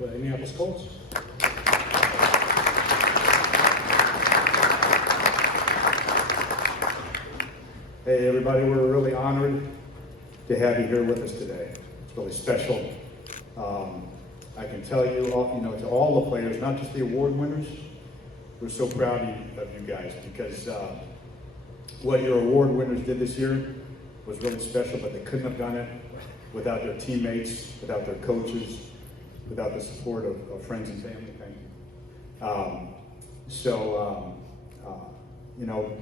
the Indianapolis Colts. Hey everybody, we're really honored to have you here with us today. It's really special. I can tell you, to all the players, not just the award winners, we're so proud of you guys because what your award winners did this year was really special, but they couldn't have done it without their teammates, without their coaches, without the support of friends and family. Thank you.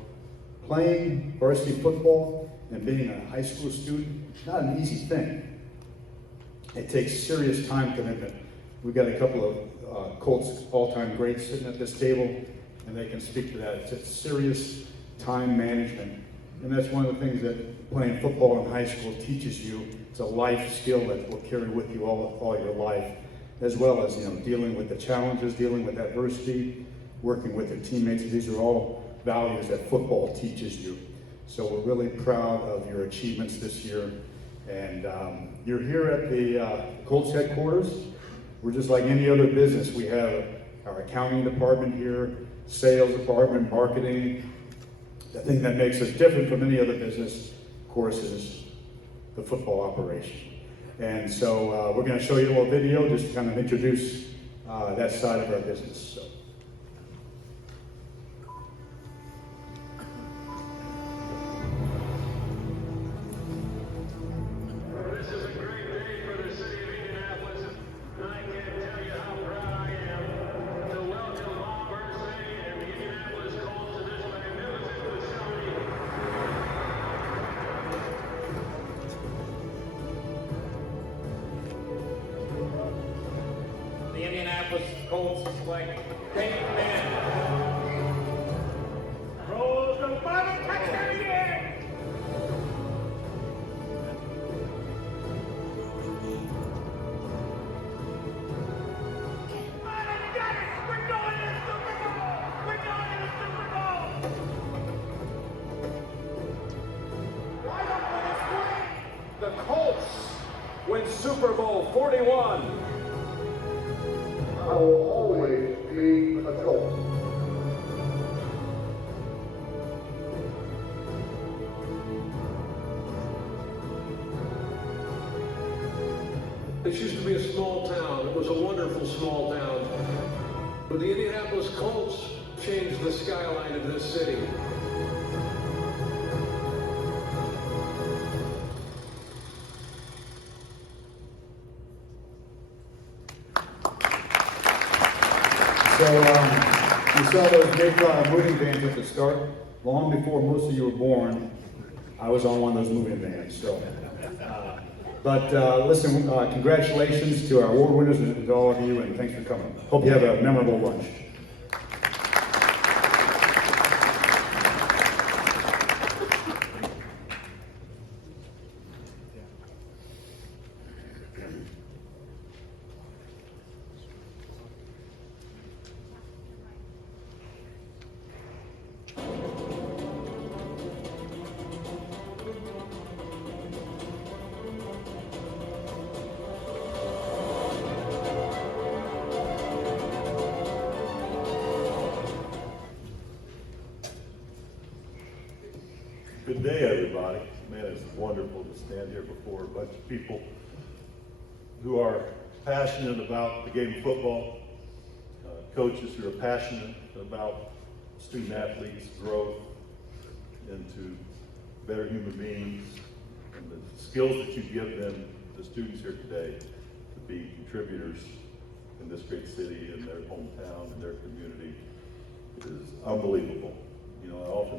Playing varsity football and being a high school student, it's not an easy thing. It takes serious time commitment. We've got a couple of Colts all-time greats sitting at this table, and they can speak to that. It's serious time management, and that's one of the things that playing football in high school teaches you. It's a life skill that will carry with you all your life, as well as dealing with the challenges, dealing with adversity, working with your teammates. These are all values that football teaches you. So we're really proud of your achievements this year. And you're here at the Colts headquarters. We're just like any other business. We have our accounting department here, sales department, marketing. The thing that makes us different from any other business, of course, is the football operation. And so we're going to show you a little video just to kind of introduce that side of our business. So. The Indianapolis Colts select Dave Mann. Throws the final touchdown again. We're going to the Super Bowl! We're going to the Super Bowl! Right up for the screen! The Colts win Super Bowl 41. I will always be a Colt. This used to be a small town. It was a wonderful small town. But the Indianapolis Colts changed the skyline of this city. So you saw those big moving vans at the start. Long before most of you were born, I was on one of those moving vans. So, listen, congratulations to our award winners and to all of you, and thanks for coming. Hope you have a memorable lunch. Good day, everybody. Man, it's wonderful to stand here before a bunch of people who are passionate about the game of football, coaches who are passionate about student athletes' growth into better human beings, and the skills that you give them, the students here today, to be contributors in this great city, in their hometown, in their community, is unbelievable. I often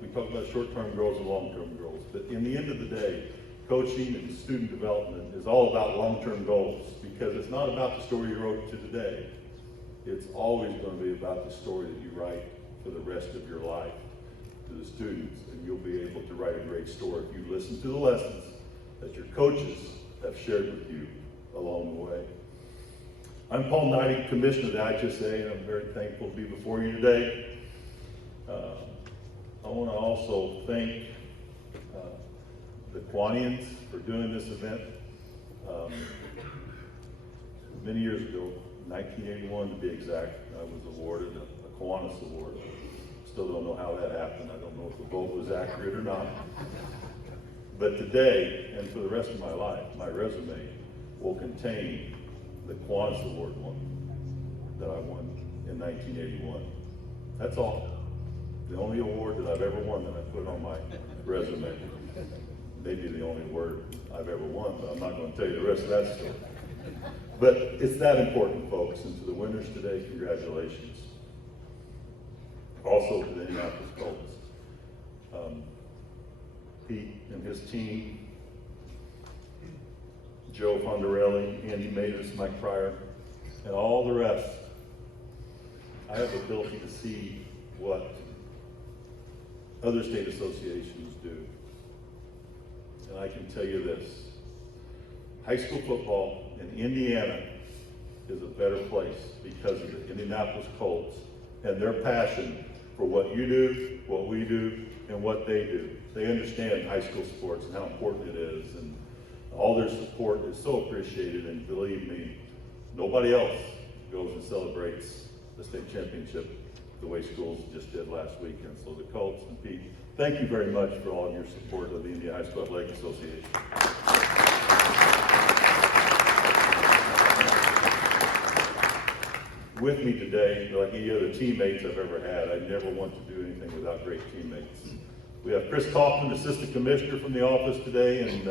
we talk about short-term goals and long-term goals, but in the end of the day, coaching and student development is all about long-term goals, because it's not about the story you wrote to today. It's always going to be about the story that you write for the rest of your life to the students, and you'll be able to write a great story if you listen to the lessons that your coaches have shared with you along the way. I'm Paul Knighting, Commissioner of the IHSAA, and I'm very thankful to be before you today. I want to also thank the Kiwanis for doing this event. many years ago, 1981 to be exact, I was awarded a Kiwanis award. Still don't know how that happened. I don't know if the vote was accurate or not. But today, and for the rest of my life, my resume will contain the Kiwanis Award that I won in 1981. That's all. The only award that I've ever won that I put on my resume. Maybe the only award I've ever won, but I'm not going to tell you the rest of that story. But it's that important, folks. And to the winners today, congratulations. Also to the Indianapolis Colts. Pete and his team, Joe Fondarelli, Andy Matus, Mike Pryor, and all the rest. I have the ability to see what other state associations do. And I can tell you this, high school football in Indiana is a better place because of the Indianapolis Colts and their passion for what you do, what we do, and what they do. They understand high school sports and how important it is, and all their support is so appreciated, and believe me, nobody else goes and celebrates the state championship the way schools just did last weekend. So the Colts and Pete, thank you very much for all of your support of the Indiana High School Athletic Association. With me today, like any other teammates I've ever had, I never want to do anything without great teammates. We have Chris Kaufman, Assistant Commissioner from the office today, and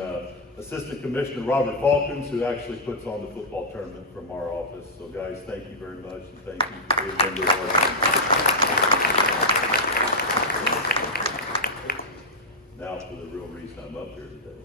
Assistant Commissioner Robert Falkins, who actually puts on the football tournament from our office. So guys, thank you very much, and thank you for being members of our team. Now for the real reason I'm up here today.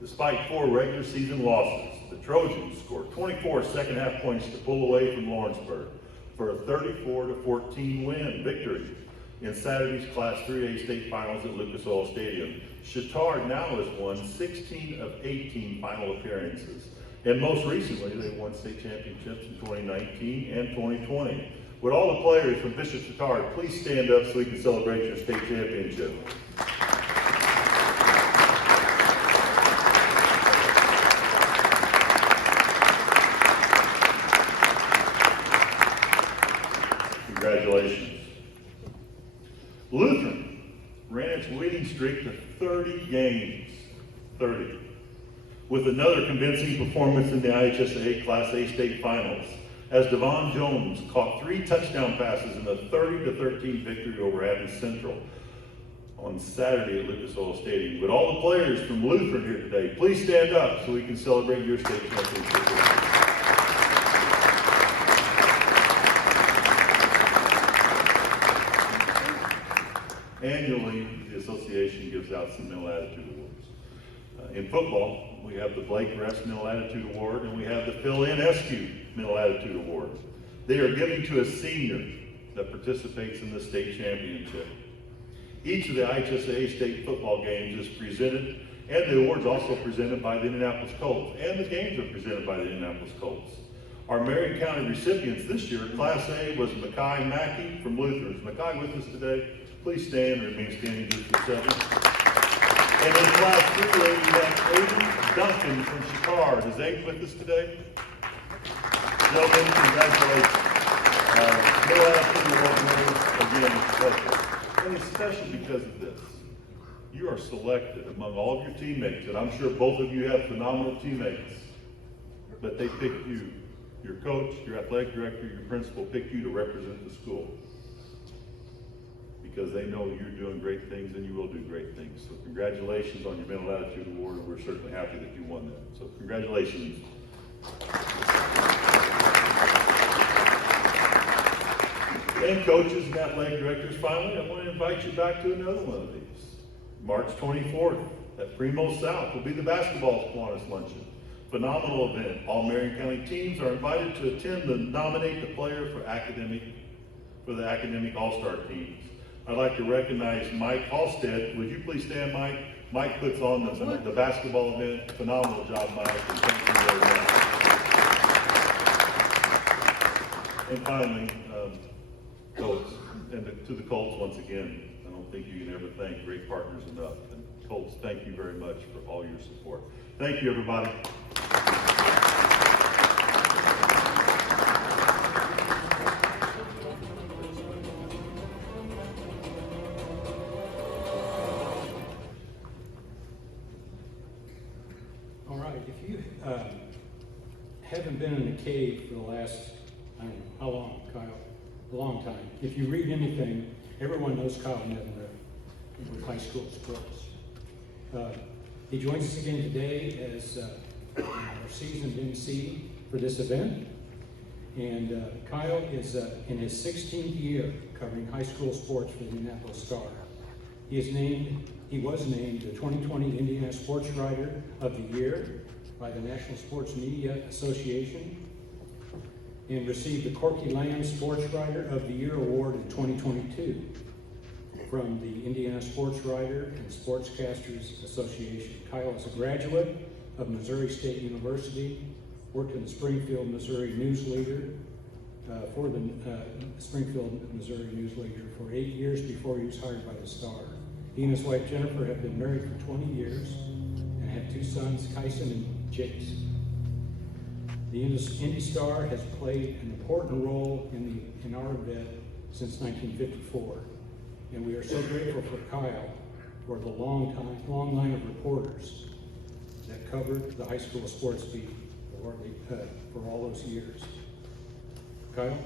Despite 4 regular season losses, the Trojans scored 24 second half points to pull away from Lawrenceburg for a 34-14 win victory in Saturday's Class 3A state finals at Lucas Oil Stadium. Chittard now has won 16 of 18 final appearances. And most recently, they won state championships in 2019 and 2020. Would all the players from Bishop Chittard please stand up so we can celebrate your state championship? Congratulations. Lutheran ran its winning streak to 30 games, 30, with another convincing performance in the IHSAA Class A state finals, as Devon Jones caught 3 touchdown passes in a 30-13 victory over Athens Central on Saturday at Lucas Oil Stadium. Would all the players from Lutheran here today please stand up so we can celebrate your state championship? Annually, the association gives out some Mental Attitude Awards. In football, we have the Blake Rest Mental Attitude Award, and we have the Phil N. Eskew Mental Attitude Award. They are given to a senior that participates in the state championship. Each of the IHSAA state football games is presented, and the awards also presented by the Indianapolis Colts, and the games are presented by the Indianapolis Colts. Our Marion County recipients this year, Class A, was Mackay Mackey from Lutheran. Is Mackay with us today? Please stand or remain standing just for a second. And in Class 3A, we have Aiden Duncan from Chittard. Is Aiden with us today? Gentlemen, congratulations. Mental Attitude Award winners, again, special. And it's special because of this. You are selected among all of your teammates, and I'm sure both of you have phenomenal teammates, but they picked you. Your coach, your athletic director, your principal picked you to represent the school, because they know you're doing great things and you will do great things. So congratulations on your Mental Attitude Award, and we're certainly happy that you won that. So congratulations. And coaches and athletic directors, finally, I want to invite you back to another one of these. March 24th at Primo South will be the basketball Kiwanis Luncheon. Phenomenal event. All Marion County teams are invited to attend and nominate the player for the academic all-star teams. I'd like to recognize Mike Halstead. Would you please stand, Mike? Mike puts on the basketball event. Phenomenal job, Mike, and thank you very much. And finally, Colts, and to the Colts once again, I don't think you can ever thank great partners enough. And Colts, thank you very much for all your support. Thank you, everybody. haven't been in a cave for the last, I don't know, how long, Kyle? A long time. If you read anything, everyone knows Kyle Neville with high school sports. He joins us again today as our seasoned MC for this event. And Kyle is in his 16th year covering high school sports for the Indianapolis Star. He was named the 2020 Indiana Sports Writer of the Year by the National Sports Media Association and received the Corky Lamb Sports Writer of the Year Award in 2022 from the Indiana Sports Writer and Sportscasters Association. Kyle is a graduate of Missouri State University, worked in the Springfield, Missouri News Leader for the Springfield, Missouri News Leader for 8 years before he was hired by the Star. He and his wife Jennifer have been married for 20 years and have 2 sons, Kyson and Jace. The Indy Star has played an important role in our event since 1954, and we are so grateful for Kyle for the long line of reporters that covered the high school sports beat for all those years. Kyle,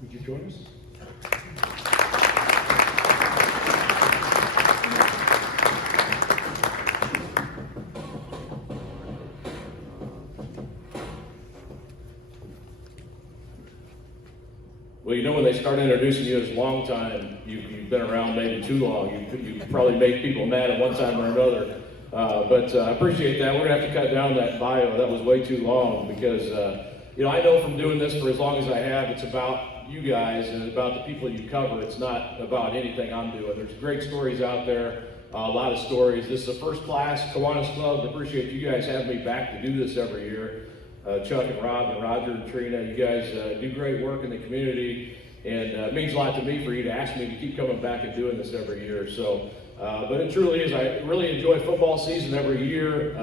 would you join us? Well, you know, when they start introducing you as long time, you've been around maybe too long. You probably make people mad at one time or another. But I appreciate that. We're going to have to cut down that bio. That was way too long because, you know, I know from doing this for as long as I have, it's about you guys and about the people you cover. It's not about anything I'm doing. There's great stories out there, a lot of stories. This is a first class Kiwanis club. I appreciate you guys having me back to do this every year. Chuck and Rob and Roger and Trina, you guys do great work in the community, and it means a lot to me for you to ask me to keep coming back and doing this every year. So, but it truly is. I really enjoy football season every year.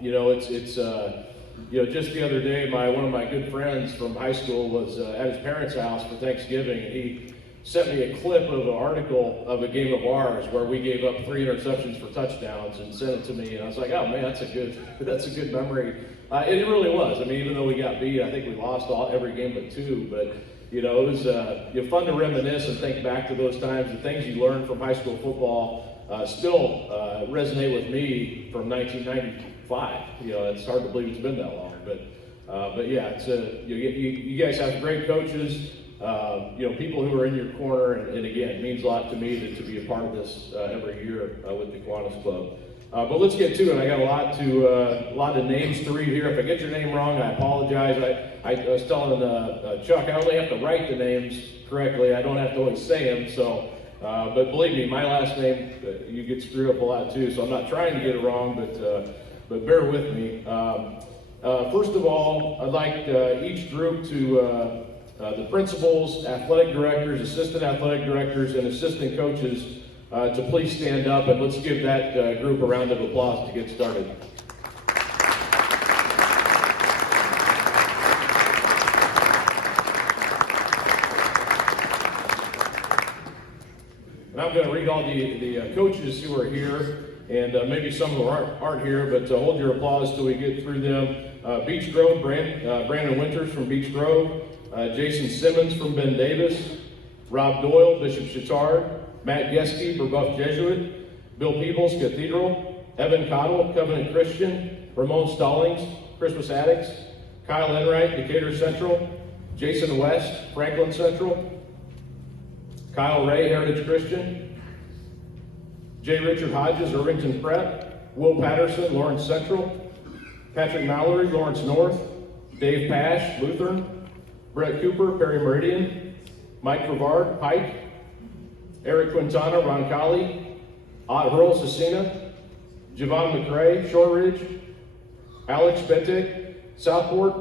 You know, it's you know, just the other day, one of my good friends from high school was at his parents' house for Thanksgiving, and he sent me a clip of an article of a game of ours where we gave up 3 interceptions for touchdowns and sent it to me, and I was like, oh man, that's a good memory. It really was. I mean, even though we got beat, I think we lost every game but 2. But you know, it was you know, fun to reminisce and think back to those times. The things you learned from high school football still resonate with me from 1995. You know, it's hard to believe it's been that long. But yeah, it's you guys have great coaches. You know, people who are in your corner, and again, it means a lot to me to be a part of this every year with the Kiwanis Club. But let's get to it. I got a lot of names to read here. If I get your name wrong, I apologize. I was telling Chuck, I only have to write the names correctly. I don't have to always say them. So, but believe me, my last name you get screwed up a lot too. So I'm not trying to get it wrong, but bear with me. First of all, I'd like each group to the principals, athletic directors, assistant athletic directors, and assistant coaches to please stand up, and let's give that group a round of applause to get started. And I'm going to read all the coaches who are here, and maybe some who aren't here, but hold your applause till we get through them. Beech Grove, Brandon Winters from Beech Grove, Jason Simmons from Ben Davis, Rob Doyle, Bishop Chittard, Matt Geske, Brebeuf Jesuit, Bill Peebles, Cathedral, Evan Cottle, Covenant Christian, Ramon Stallings, Christmas Addicts, Kyle Enright, Decatur Central, Jason West, Franklin Central, Kyle Ray, Heritage Christian, J. Richard Hodges, Irvington Prep, Will Patterson, Lawrence Central, Patrick Mallory, Lawrence North, Dave Pash, Lutheran, Brett Cooper, Perry Meridian, Mike Rivard, Pike, Eric Quintana, Roncalli, Ott Hurl, Cecina, Javon McRae, Shortridge, Alex Bentig, Southport,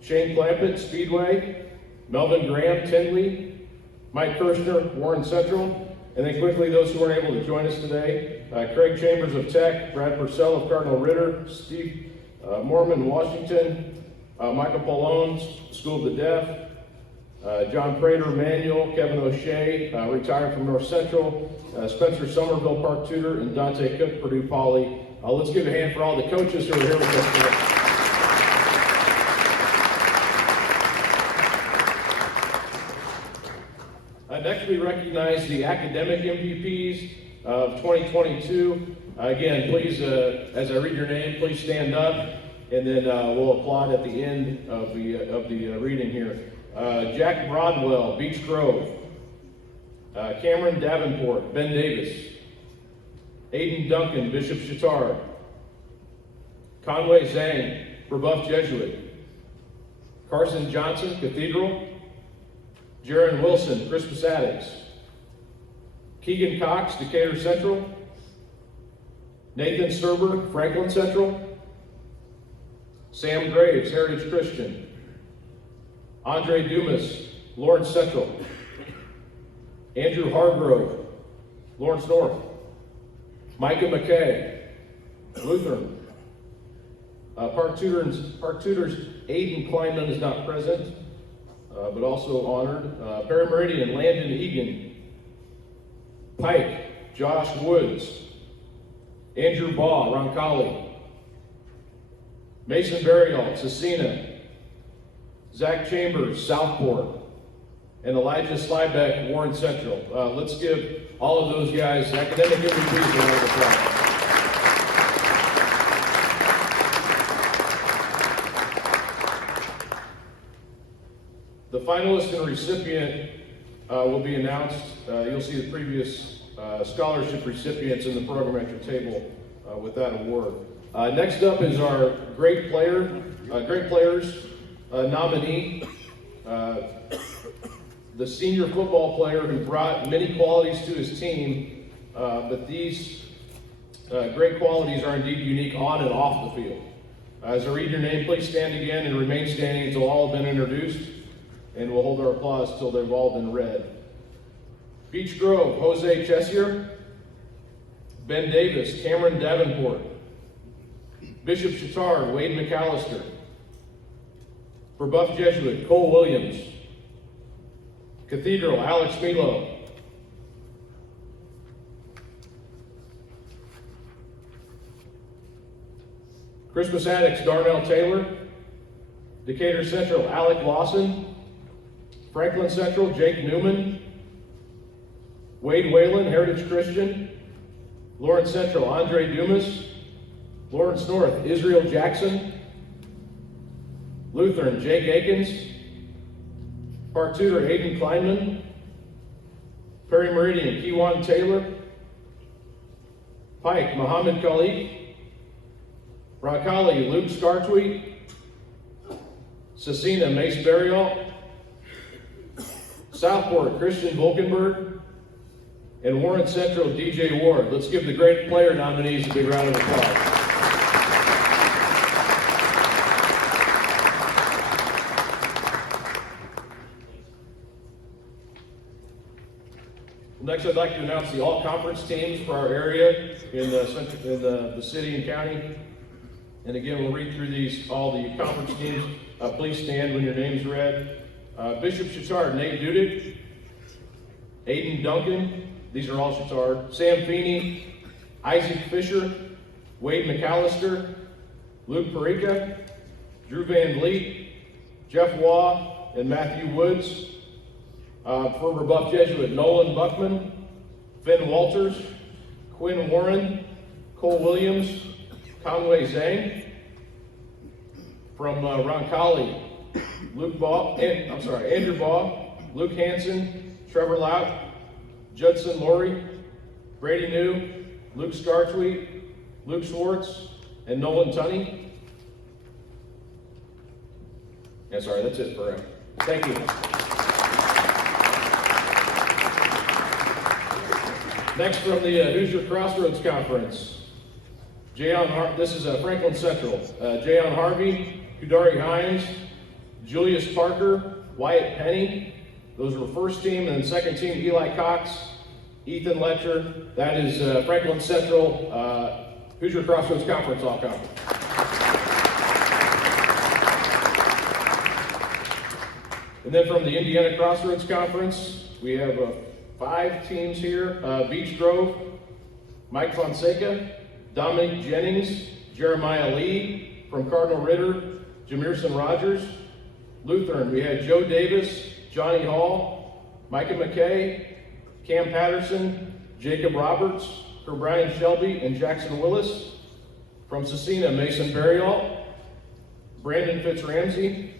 Shane Clampett, Speedway, Melvin Graham, Tinley, Mike Kirshner, Warren Central, and then quickly those who weren't able to join us today, Craig Chambers of Tech, Brad Purcell of Cardinal Ritter, Steve Mormon, Washington, Michael Polone, School of the Deaf, John Prater, Manuel, Kevin O'Shea, retired from North Central, Spencer Somerville, Park Tutor, and Dante Cook, Purdue Poly. Let's give a hand for all the coaches who are here with us today. next we recognize the academic MVPs of 2022. Again, please, as I read your name, please stand up, and then we'll applaud at the end of the reading here. Jack Broadwell, Beach Grove. Cameron Davenport, Ben Davis. Aiden Duncan, Bishop Chatard. Conway Zhang, Brebeuf Jesuit. Carson Johnson, Cathedral. Jaron Wilson, Crispus Attucks. Keegan Cox, Decatur Central. Nathan Serber, Franklin Central. Sam Graves, Heritage Christian. Andre Dumas, Lawrence Central. Andrew Hargrove, Lawrence North. Micah McKay, Lutheran. Park Tutors, Aiden Kleinman is not present, but also honored. Perry Meridian, Landon Egan. Pike, Josh Woods. Andrew Baugh, Roncalli. Mason Berrialt, Cecina. Zach Chambers, Southport. And Elijah Slybeck, Warren Central. Let's give all of those guys academic MVPs a round of applause. The finalist and recipient will be announced. You'll see the previous scholarship recipients in the program at your table with that award. Next up is our great players nominee. The senior football player who brought many qualities to his team, but these great qualities are indeed unique on and off the field. As I read your name, please stand again and remain standing until all have been introduced, and we'll hold our applause until they've all been read. Beech Grove, Jose Chessier. Ben Davis, Cameron Davenport. Bishop Chatard, Wade McAllister. Brebeuf Jesuit, Cole Williams. Cathedral, Alex Milo. Crispus Attucks, Darnell Taylor. Decatur Central, Alec Lawson. Franklin Central, Jake Newman. Wade Whalen, Heritage Christian. Lawrence Central, Andre Dumas. Lawrence North, Israel Jackson. Lutheran, Jake Akins. Park Tutor, Aiden Kleinman. Perry Meridian, Kiwan Taylor. Pike, Muhammad Khalik. Roncalli, Luke Scartweet. Cecina, Mace Berrialt. Southport, Christian Volkenberg. And Warren Central, DJ Ward. Let's give the great player nominees a big round of applause. Next, I'd like to announce the all-conference teams for our area in the city and county. And again, we'll read through all the conference teams. Please stand when your name's read. Bishop Chatard, Nate Dudick. Aiden Duncan, these are all Chatard. Sam Feeney, Isaac Fisher, Wade McAllister, Luke Perica, Drew Van Vliet, Jeff Waugh, and Matthew Woods. For Brebeuf Jesuit, Nolan Buckman, Finn Walters, Quinn Warren, Cole Williams, Conway Zhang. From Roncalli, Andrew Baugh, Luke Hansen, Trevor Lout, Judson Laurie, Brady New, Luke Scartweet, Luke Schwartz, and Nolan Tunney. Yeah, sorry, that's it for thank you. Next from the Hoosier Crossroads Conference, this is Franklin Central. Jayon Harvey, Kudari Hines, Julius Parker, Wyatt Penny. Those were first team, and then second team, Eli Cox, Ethan Letcher. That is Franklin Central, Hoosier Crossroads Conference All-Conference. And then from the Indiana Crossroads Conference, we have 5 teams here. Beech Grove, Mike Fonseca, Dominic Jennings, Jeremiah Lee. From Cardinal Ritter, Jameerson Rogers. Lutheran, we had Joe Davis, Johnny Hall, Micah McKay, Cam Patterson, Jacob Roberts, Brian Shelby, and Jackson Willis. From Cecina, Mason Berryall, Brandon Fitzramsey,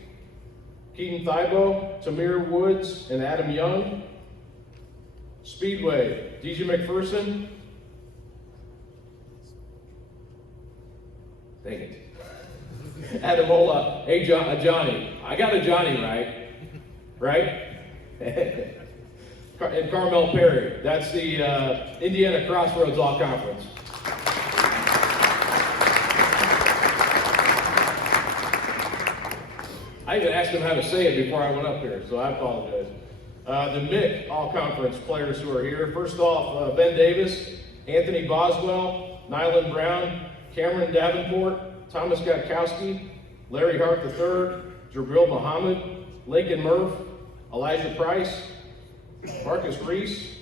Keaton Thibault, Tamir Woods, and Adam Young. Speedway, DJ McPherson. Dang it. Adamola, hey Johnny. I got a Johnny right? Right? And Carmel Perry. That's the Indiana Crossroads All-Conference. I even asked him how to say it before I went up here, so I apologize. The MIC All-Conference players who are here. First off, Ben Davis, Anthony Boswell, Nyland Brown, Cameron Davenport, Thomas Gatkowski, Larry Hart III, Jabril Muhammad, Lincoln Murph, Elijah Price, Marcus Reese.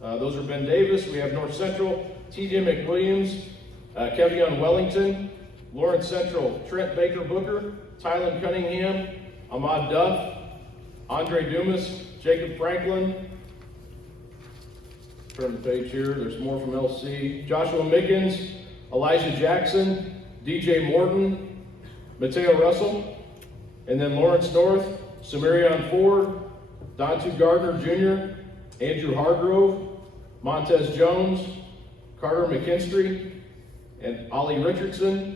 Those are Ben Davis. We have North Central, TJ McWilliams, Kevion Wellington, Lawrence Central, Trent Baker Booker, Tylen Cunningham, Ahmad Duff, Andre Dumas, Jacob Franklin. Turn the page here, there's more from LC. Joshua Mickens, Elijah Jackson, DJ Morton, Mateo Russell, and then Lawrence North, Samarion Ford, Dontu Gardner Jr., Andrew Hargrove, Montez Jones, Carter McKinstry, and Ollie Richardson.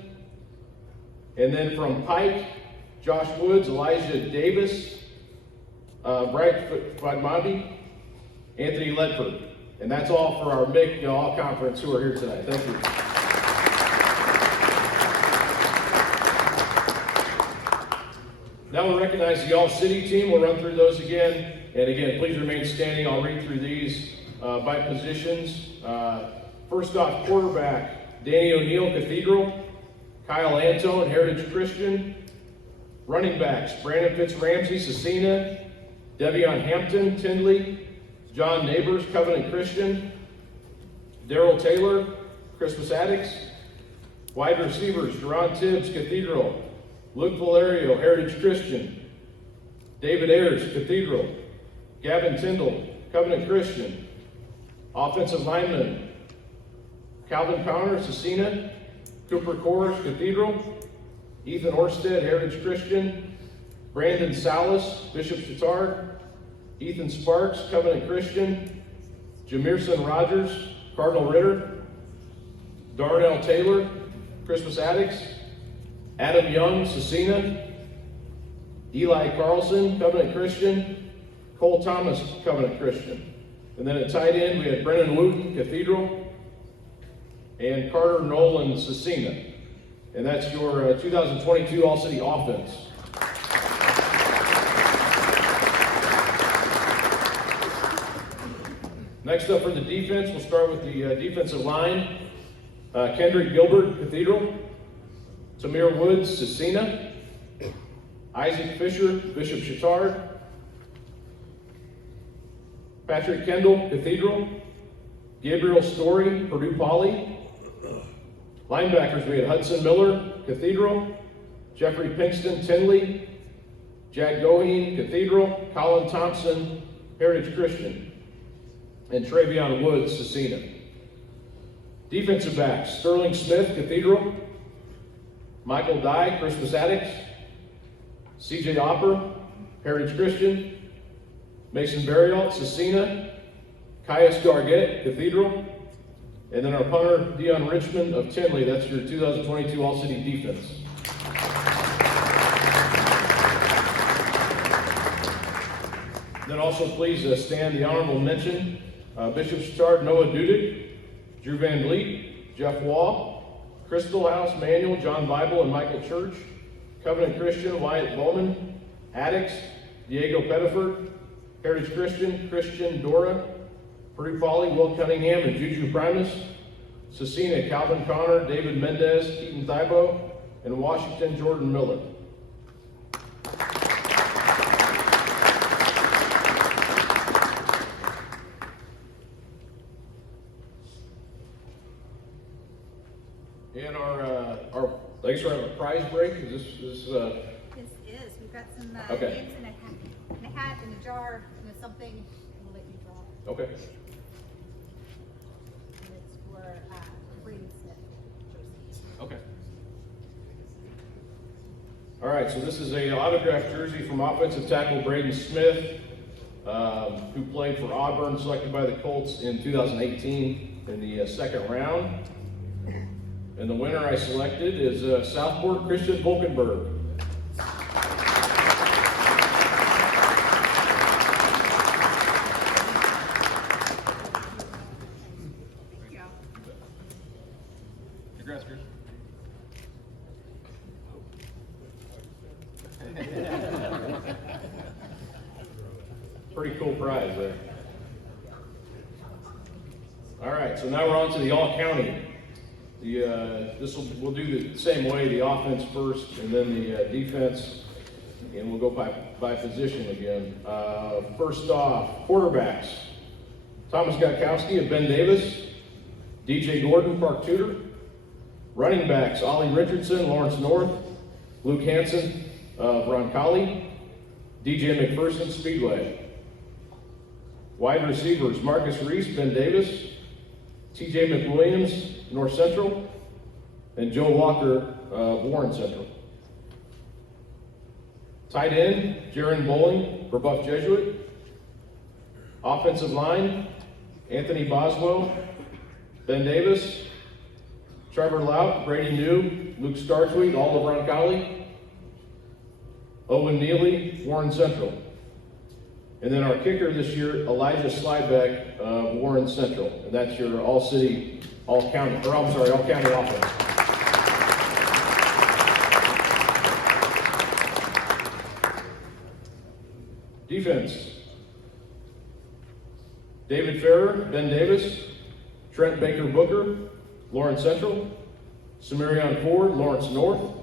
And then from Pike, Josh Woods, Elijah Davis, Brad Fadmabi, Anthony Ledford. And that's all for our MIC All-Conference who are here tonight. Thank you. Now we'll recognize the All-City team. We'll run through those again. And again, please remain standing. I'll read through these by positions. First off, quarterback, Danny O'Neill, Cathedral. Kyle Antone, Heritage Christian. Running backs, Brandon Fitzramsey, Cecina. Devion Hampton, Tindley. John Neighbors, Covenant Christian. Daryl Taylor, Christmas Addicts. Wide receivers, Jerron Tibbs, Cathedral. Luke Valerio, Heritage Christian. David Ayers, Cathedral. Gavin Tyndall, Covenant Christian. Offensive lineman, Calvin Connor, Cecina. Cooper Kors, Cathedral. Ethan Orsted, Heritage Christian. Brandon Salas, Bishop Chatard. Ethan Sparks, Covenant Christian. Jameerson Rogers, Cardinal Ritter. Darnell Taylor, Christmas Addicts. Adam Young, Cecina. Eli Carlson, Covenant Christian. Cole Thomas, Covenant Christian. And then at tight end, we had Brennan Wooten, Cathedral. And Carter Nolan, Cecina. And that's your 2022 All-City offense. Next up for the defense, we'll start with the defensive line. Kendrick Gilbert, Cathedral. Tamir Woods, Cecina. Isaac Fisher, Bishop Chatard. Patrick Kendall, Cathedral. Gabriel Story, Purdue Poly. Linebackers, we had Hudson Miller, Cathedral. Jeffrey Pinkston, Tinley. Jack Goheen, Cathedral. Colin Thompson, Heritage Christian. And Travion Woods, Cecina. Defensive backs, Sterling Smith, Cathedral. Michael Dye, Christmas Addicts. CJ Opper, Heritage Christian. Mason Berryall, Cecina. Caius Gargett, Cathedral. And then our punter, Dion Richmond of Tinley. That's your 2022 All-City defense. Then also please stand the honorable mention. Bishop Chatard, Noah Dudick, Drew Van Vliet, Jeff Wall, Crystal House, Manuel, John Bible, and Michael Church. Covenant Christian, Wyatt Bowman. Addicts, Diego Pettiford. Heritage Christian, Christian Dora. Purdue Poly, Will Cunningham, and Juju Primus. Cecina, Calvin Connor, David Mendez, Keaton Thibault, and Washington, Jordan Miller. And I guess we're having a prize break. Is this This is. We've got some Okay. names in a hat in a jar with something. We'll let you draw. Okay. And it's for Braden Smith jersey. Okay. All right, so this is a autographed jersey from offensive tackle Braden Smith, who played for Auburn, selected by the Colts in 2018 in the second round. And the winner I selected is Southport Christian Volkenberg. Congrats, Chris. Pretty cool prize there. All right, so now we're on to the all-county. We'll do the same way, the offense first and then the defense, and we'll go by position again. First off, quarterbacks. Thomas Gotkowski of Ben Davis, DJ Gordon, Park Tudor. Running backs, Ollie Richardson, Lawrence North, Luke Hansen of Roncalli, DJ McPherson, Speedway. Wide receivers, Marcus Reese, Ben Davis, TJ McWilliams, North Central, and Joe Walker, Warren Central. Tight end, Jaron Bowling, Rebuff Jesuit. Offensive line, Anthony Boswell, Ben Davis, Trevor Lout, Brady New, Luke Startweed, all of Roncalli, Owen Neely, Warren Central. And then our kicker this year, Elijah Slybeck, Warren Central. And that's your all-county offense. Defense. David Farrer, Ben Davis, Trent Baker Booker, Lawrence Central, Samarion Ford, Lawrence North,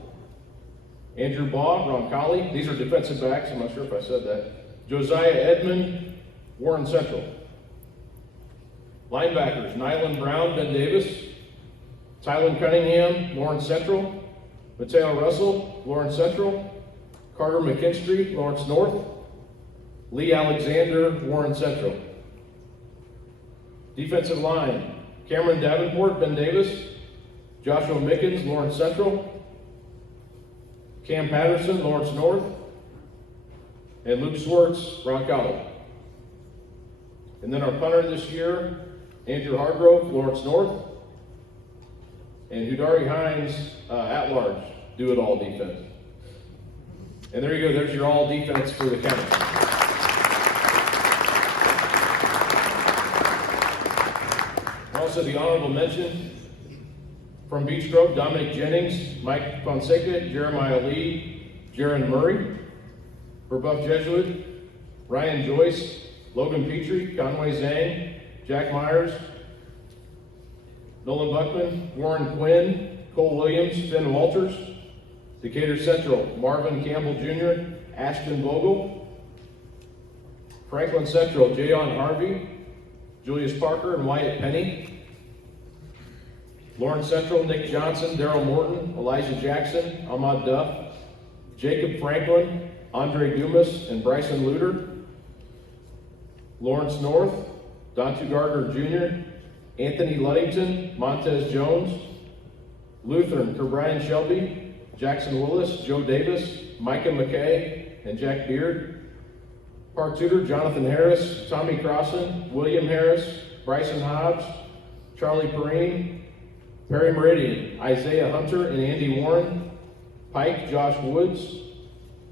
Andrew Baugh, Roncalli. These are defensive backs, I'm not sure if I said that. Josiah Edmond, Warren Central. Linebackers, Nyland Brown, Ben Davis, Tylen Cunningham, Lawrence Central, Mateo Russell, Lawrence Central, Carter McKinstry, Lawrence North, Lee Alexander, Warren Central. Defensive line, Cameron Davenport, Ben Davis, Joshua Mickens, Lawrence Central, Cam Patterson, Lawrence North, and Luke Swartz, Roncalli. And then our punter this year, Andrew Hargrove, Lawrence North, and Hudari Hines, at large, do it all defense. And there you go, there's your all defense for the county. Also, the honorable mention from Beech Grove, Dominic Jennings, Mike Fonseca, Jeremiah Lee, Jaron Murray. For Buff Jesuit, Ryan Joyce, Logan Petrie, Conway Zhang, Jack Myers, Nolan Buckman, Warren Quinn, Cole Williams, Finn Walters. Decatur Central, Marvin Campbell Jr., Ashton Vogel. Franklin Central, Jayon Harvey, Julius Parker, and Wyatt Penny. Lawrence Central, Nick Johnson, Daryl Morton, Elijah Jackson, Ahmad Duff, Jacob Franklin, Andre Dumas, and Bryson Luter. Lawrence North, Dontu Gardner Jr., Anthony Luddington, Montez Jones. Lutheran, Kerbrian Shelby, Jackson Willis, Joe Davis, Micah McKay, and Jack Beard. Park Tudor, Jonathan Harris, Tommy Crossan, William Harris, Bryson Hobbs, Charlie Perrine. Perry Meridian, Isaiah Hunter and Andy Warren. Pike, Josh Woods.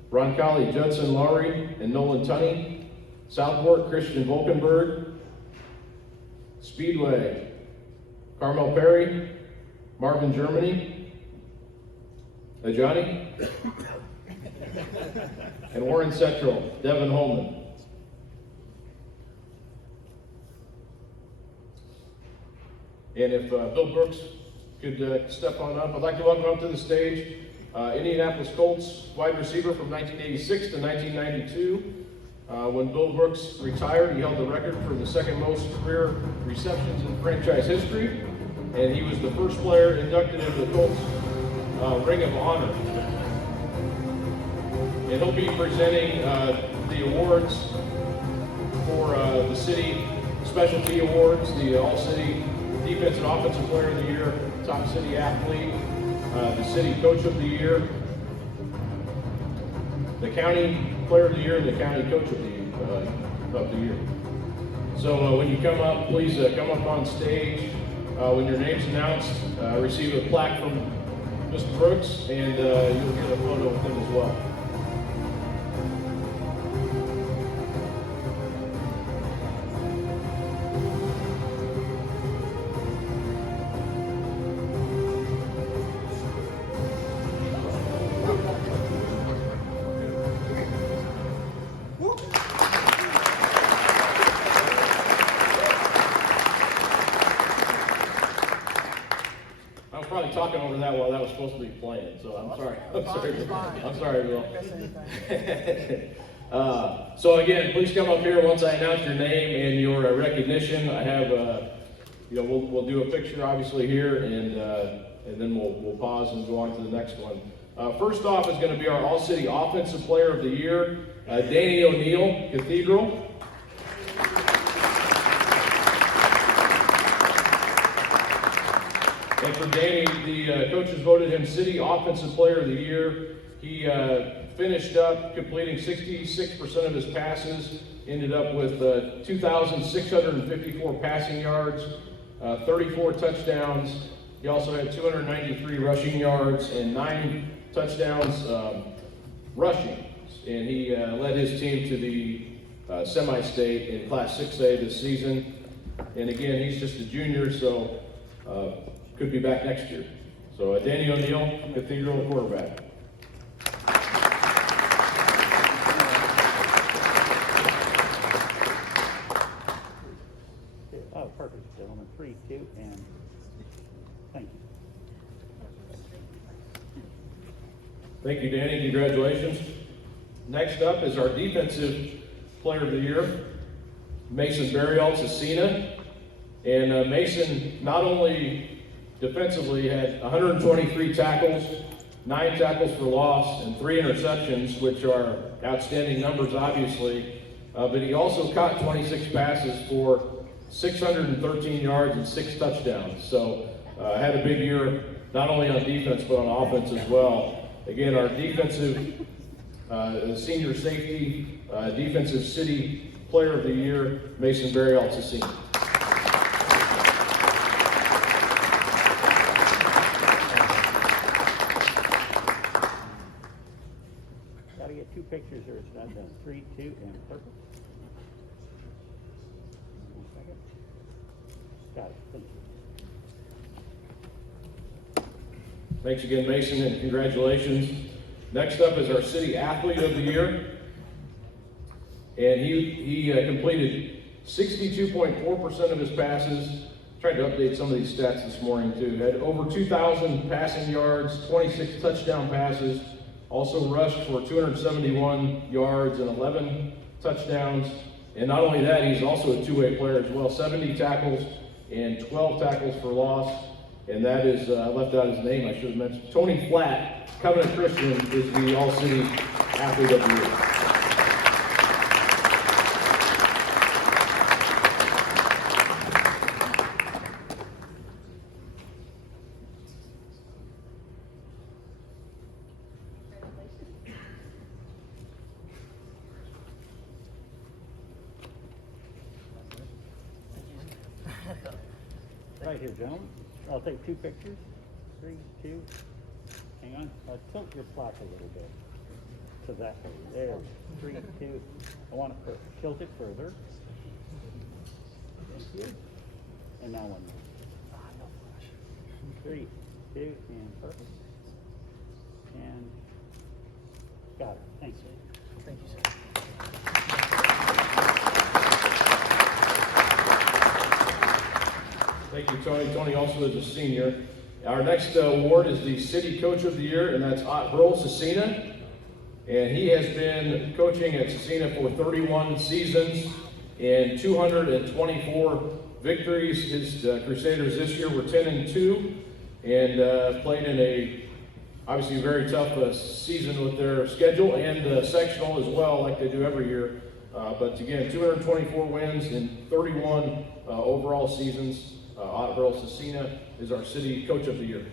Roncalli, Judson Lowry and Nolan Tunney. Southport, Christian Volkenberg. Speedway, Carmel Perry, Marvin Germany, Johnny, and Warren Central, Devin Holman. And if Bill Brooks could step on up, I'd like to welcome up to the stage Indianapolis Colts wide receiver from 1986 to 1992. When Bill Brooks retired, he held the record for the second most career receptions in franchise history, and he was the first player inducted into the Colts Ring of Honor. And he'll be presenting the awards for the city specialty awards, the All-City Defense and Offensive Player of the Year, Top City Athlete, the City Coach of the Year, the County Player of the Year, and the County Coach of the Year. So when you come up, please come up on stage. When your name's announced, receive a plaque from Mr. Brooks, and you'll get a photo with him as well. I was probably talking over that while that was supposed to be playing, so I'm sorry. I'm sorry, Will. So again, please come up here once I announce your name and your recognition. I have, we'll do a picture obviously here, and then we'll pause and go on to the next one. First off is going to be our All-City Offensive Player of the Year, Danny O'Neill, Cathedral. And for Danny, the coaches voted him City Offensive Player of the Year. He finished up completing 66% of his passes, ended up with 2,654 passing yards, 34 touchdowns. He also had 293 rushing yards and 9 touchdowns rushing. And he led his team to the semi-state in Class 6A this season. And again, he's just a junior, so could be back next year. So Danny O'Neill, Cathedral quarterback. Oh, perfect, gentlemen. 3, 2, and thank you. Thank you, Danny. Congratulations. Next up is our Defensive Player of the Year, Mason Burial Cecina. And Mason not only defensively had 123 tackles, 9 tackles for loss, and 3 interceptions, which are outstanding numbers, obviously. But he also caught 26 passes for 613 yards and 6 touchdowns. So had a big year, not only on defense, but on offense as well. Again, our defensive senior safety, defensive city player of the year, Mason Burial Cecina. Got to get 2 pictures or it's not done. 3, 2, and perfect. 1 second. Got it. Thank you. Thanks again, Mason, and congratulations. Next up is our City Athlete of the Year. And he completed 62.4% of his passes. Tried to update some of these stats this morning too. Had over 2,000 passing yards, 26 touchdown passes. Also rushed for 271 yards and 11 touchdowns. And not only that, he's also a two-way player as well. 70 tackles and 12 tackles for loss. And that is, I left out his name, I should have mentioned. Tony Flatt, Covenant Christian, is the All-City Athlete of the Year. Right here, gentlemen. I'll take 2 pictures. 3, 2. Hang on. Tilt your plaque a little bit to that way. There. 3, 2. I want to tilt it further. Thank you. And now 1 more. 3, 2, and perfect. And got it. Thanks. Thank you, sir. Thank you, Tony. Tony also is a senior. Our next award is the City Coach of the Year, and that's Earl Cecina. And he has been coaching at Cecina for 31 seasons and 224 victories. His Crusaders this year were 10-2 and played in a obviously very tough season with their schedule and sectional as well, like they do every year. But again, 224 wins in 31 overall seasons. Earl Cecina is our city coach of the year.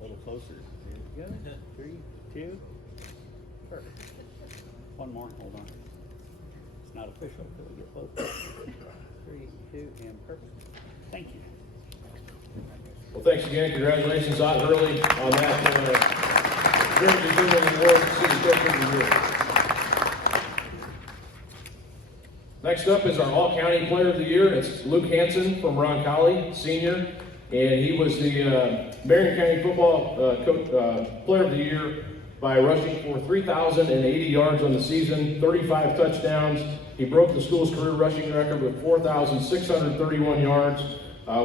A little closer. Here we go. 3, 2. Perfect. One more. Hold on. It's not official until we get closer. 3, 2, and perfect. Thank you. Well, thanks again. Congratulations, Ott Hurley, on that very deserving award, City Coach of the Year. Next up is our All-County Player of the Year. It's Luke Hansen from Roncalli, senior, and he was the Marion County Football Player of the Year by rushing for 3,080 yards on the season, 35 touchdowns. He broke the school's career rushing record with 4,631 yards,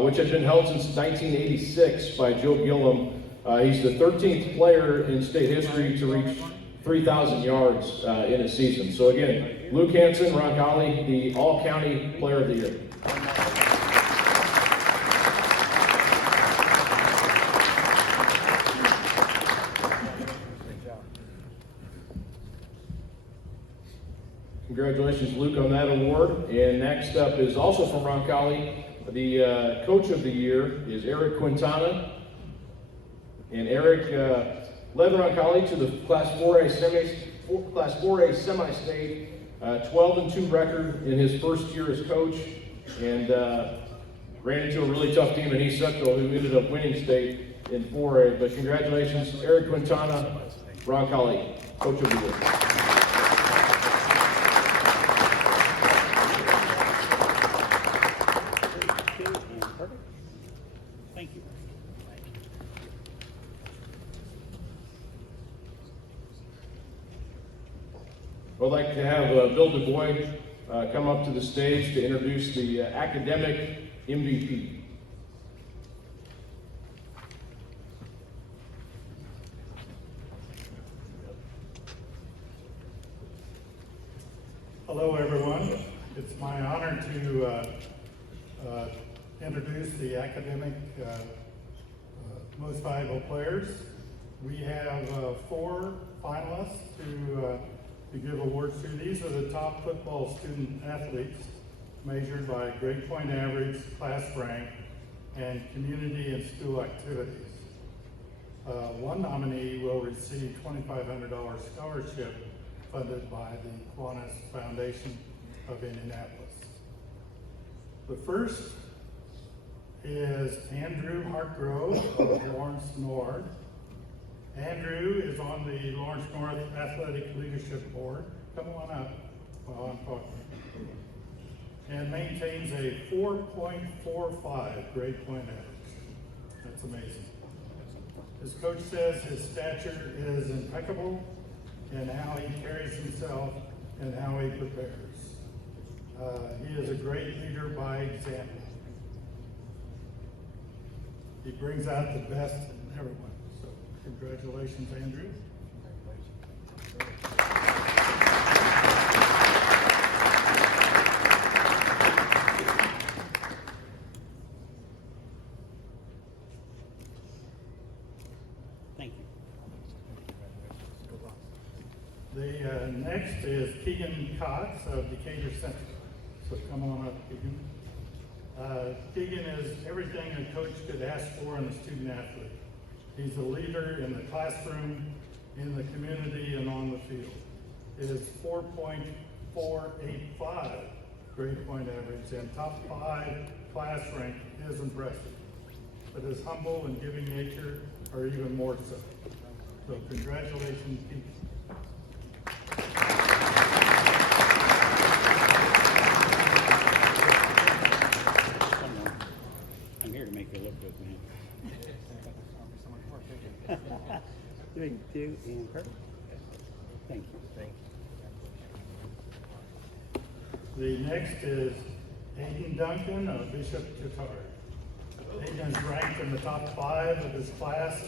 which had been held since 1986 by Joe Gillum. He's the 13th player in state history to reach 3,000 yards in a season. So again, Luke Hansen, Roncalli, the All-County Player of the Year. Congratulations, Luke, on that award. And next up is also from Roncalli. The Coach of the Year is Eric Quintana. And Eric led Roncalli to the Class 4A semi-state, 12-2 record in his first year as coach, and ran into a really tough team in East Central, who ended up winning state in 4A. But congratulations, Eric Quintana, Roncalli, Coach of the Year. Thank you. I'd like to have Bill Du Bois come up to the stage to introduce the academic MVP. Hello, everyone. It's my honor to introduce the academic most valuable players. We have 4 finalists to give awards to. These are the top football student athletes measured by grade point average, class rank, and community and school activities. One nominee will receive $2,500 scholarship funded by the Kiwanis Foundation of Indianapolis. The first is Andrew Hartgrove of Lawrence North. Andrew is on the Lawrence North Athletic Leadership Board. Come on up while I'm talking. And maintains a 4.45 grade point average. That's amazing. His coach says his stature is impeccable in how he carries himself and how he prepares. He is a great leader by example. He brings out the best in everyone. So congratulations, Andrew. Thank you. The next is Keegan Cox of Decatur Central. So come on up, Keegan. Keegan is everything a coach could ask for in a student athlete. He's a leader in the classroom, in the community, and on the field. His 4.485 grade point average and top 5 class rank is impressive. But his humble and giving nature are even more so. So congratulations, Keegan. I'm here to make you look good, man. 3, 2, and perfect. Thank you. The next is Aiden Duncan of Bishop Guitar. Aiden is ranked in the top 5 of his class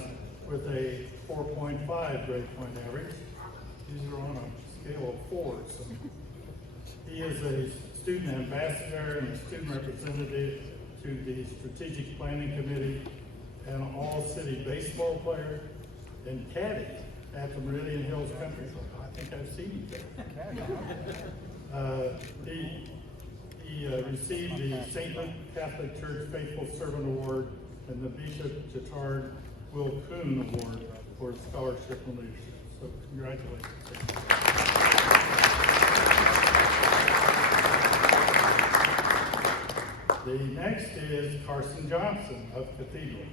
with a 4.5 grade point average. These are on a scale of 4. So he is a student ambassador and a student representative to the strategic planning committee, and all-city baseball player, and caddy at the Meridian Hills Country Club. I think I've seen you there. He received the St. Luke Catholic Church Faithful Servant Award and the Bishop Jatard Will Kuhn Award for scholarship and leadership. So congratulations. The next is Carson Johnson of Cathedral.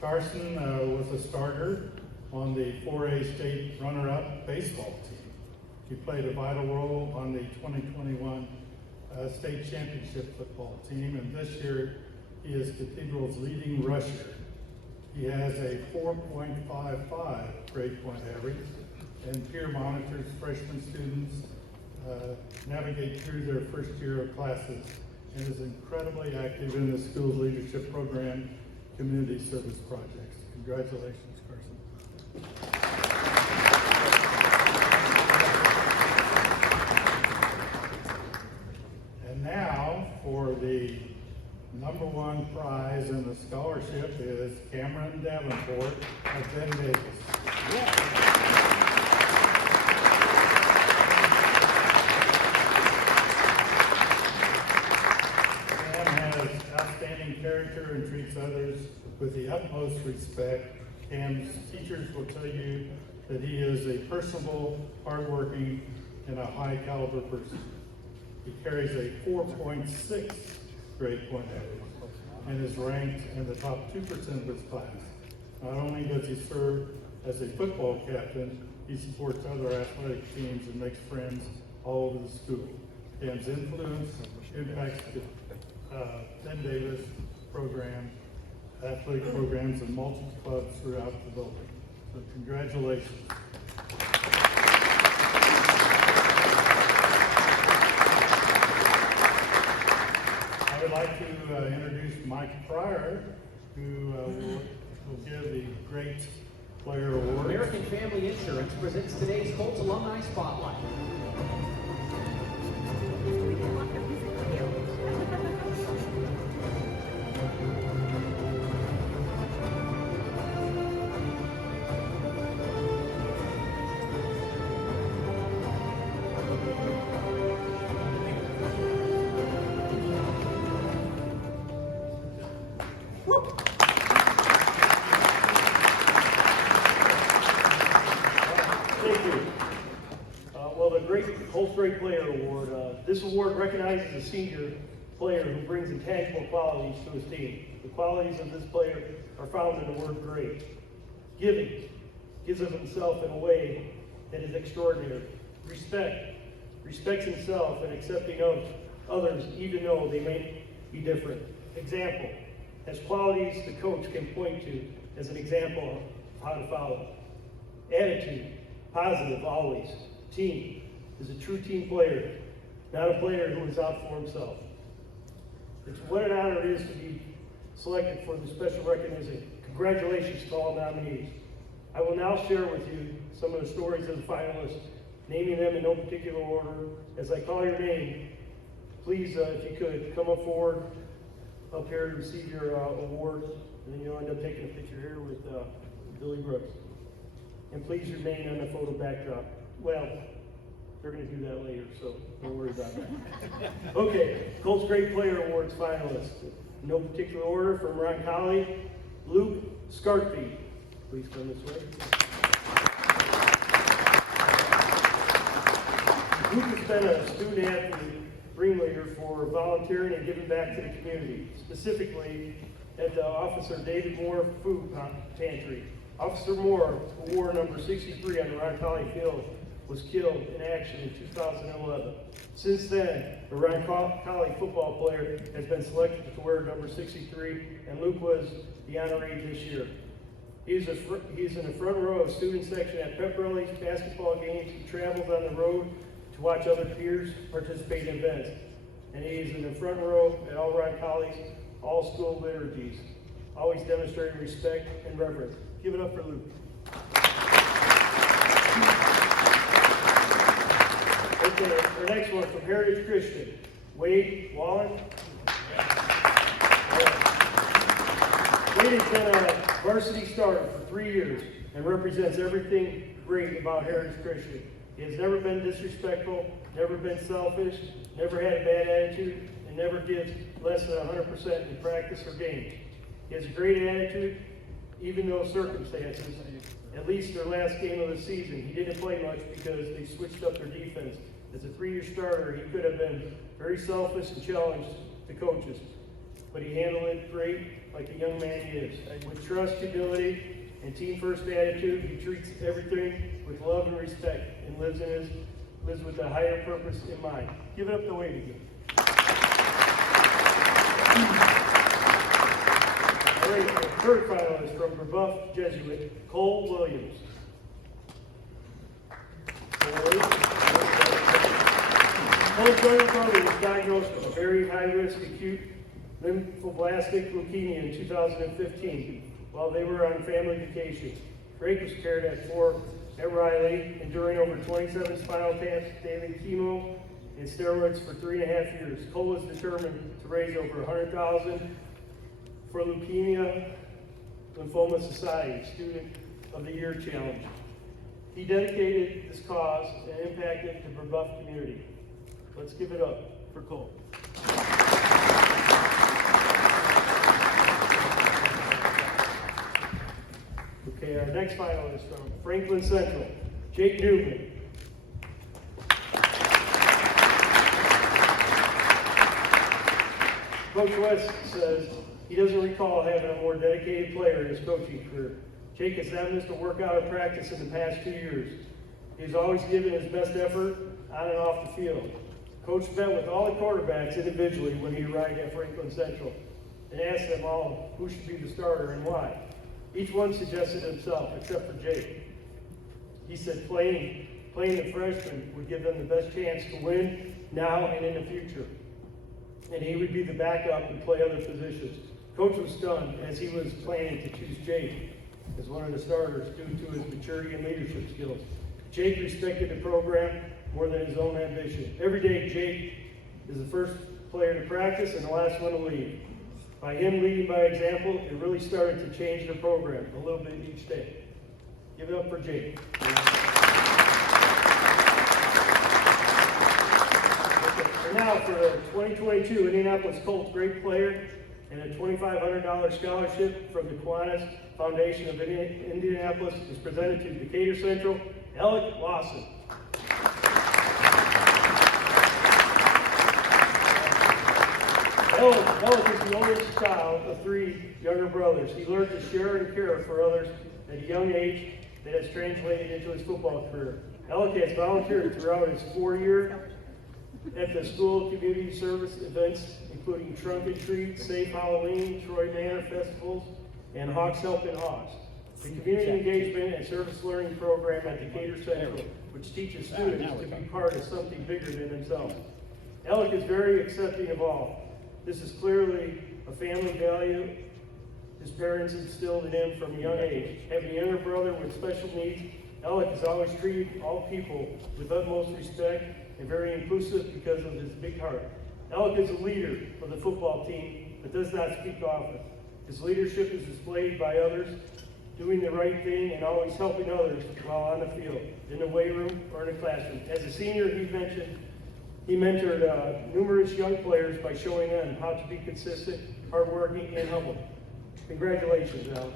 Carson was a starter on the 4A state runner-up baseball team. He played a vital role on the 2021 state championship football team, and this year he is Cathedral's leading rusher. He has a 4.55 grade point average and peer monitors freshman students navigate through their first year of classes, and is incredibly active in the school's leadership program, community service projects. Congratulations, Carson. And now for the #1 prize in the scholarship is Cameron Davenport of Ben Davis. Outstanding character and treats others with the utmost respect. Cam's teachers will tell you that he is a personable, hardworking, and a high caliber person. He carries a 4.6 grade point average and is ranked in the top 2% of his class. Not only does he serve as a football captain, he supports other athletic teams and makes friends all over the school. Cam's influence impacts the Ben Davis program, athletic programs, and multiple clubs throughout the building. So congratulations. I would like to introduce Mike Pryor, who will give the Great Player Award. American Family Insurance presents today's Colts Alumni Spotlight. Thank you. Well, the Colts Great Player Award. This award recognizes a senior player who brings intangible qualities to his team. The qualities of this player are found in the word great. Giving, gives of himself in a way that is extraordinary. Respect, respects himself and accepting of others even though they may be different. Example, has qualities the coach can point to as an example of how to follow. Attitude, positive always. Team, is a true team player, not a player who is out for himself. It's what an honor it is to be selected for the special recognition. Congratulations to all nominees. I will now share with you some of the stories of the finalists, naming them in no particular order. As I call your name, please, if you could, come up forward up here to receive your award, and then you'll end up taking a picture here with Billy Brooks. And please remain on the photo backdrop. Well, they're going to do that later, so don't worry about that. Okay, Colts Great Player Awards finalists. In no particular order, from Ron Colley, Luke Scartby. Please come this way. Luke has been a student athlete ringleader for volunteering and giving back to the community, specifically at the Officer David Moore Food Pantry. Officer Moore, who wore number 63 on the Ron Colley field, was killed in action in 2011. Since then, the Ron Colley football player has been selected to wear number 63, and Luke was the honoree this year. He's in the front row of student section at pep rallies, basketball games. He travels on the road to watch other peers participate in events. And he is in the front row at all Ron Colley's all school liturgies, always demonstrating respect and reverence. Give it up for Luke. Okay, our next one from Heritage Christian, Wade Wallen. Wade has been a varsity starter for 3 years and represents everything great about Heritage Christian. He has never been disrespectful, never been selfish, never had a bad attitude, and never gives less than 100% in practice or games. He has a great attitude, even though circumstances, at least their last game of the season, he didn't play much because they switched up their defense. As a 3-year starter, he could have been very selfish and challenged the coaches, but he handled it great like the young man he is. With trust, humility, and team-first attitude, he treats everything with love and respect and lives with a higher purpose in mind. Give it up to Wade again. All right, the third finalist from Brebeuf Jesuit, Cole Williams. Cole's younger brother was diagnosed with a very high-risk acute lymphoblastic leukemia in 2015 while they were on family vacation. Drake was cared for at Riley, enduring over 27 spinal taps, daily chemo, and steroids for 3.5 years. Cole was determined to raise over $100,000 for Leukemia Lymphoma Society Student of the Year Challenge. He dedicated this cause and impacted the Brebeuf community. Let's give it up for Cole. Okay, our next finalist from Franklin Central, Jake Newman. Coach West says he doesn't recall having a more dedicated player in his coaching career. Jake has not missed a workout or practice in the past 2 years. He's always given his best effort on and off the field. Coach met with all the quarterbacks individually when he arrived at Franklin Central and asked them all who should be the starter and why. Each one suggested himself, except for Jake. He said playing the freshman would give them the best chance to win now and in the future. And he would be the backup and play other positions. Coach was stunned as he was planning to choose Jake as one of the starters due to his maturity and leadership skills. Jake respected the program more than his own ambition. Every day, Jake is the first player to practice and the last one to leave. By him leading by example, it really started to change the program a little bit each day. Give it up for Jake. And now for the 2022 Indianapolis Colts great player and a $2,500 scholarship from the Kiwanis Foundation of Indianapolis is presented to Decatur Central, Alec Lawson. Alec is the oldest child of 3 younger brothers. He learned to share and care for others at a young age that has translated into his football career. Alec has volunteered throughout his 4-year at the school community service events, including Trunk and Treat, Safe Halloween, Troy Manor festivals, and Hawks Helping Hawks. The community engagement and service learning program at Decatur Central, which teaches students to be part of something bigger than themselves. Alec is very accepting of all. This is clearly a family value his parents instilled in him from a young age. Having a younger brother with special needs, Alec has always treated all people with utmost respect and very inclusive because of his big heart. Alec is a leader of the football team, but does not speak often. His leadership is displayed by others, doing the right thing and always helping others while on the field, in the weight room or in the classroom. As a senior, he mentored numerous young players by showing them how to be consistent, hardworking, and humble. Congratulations, Alec.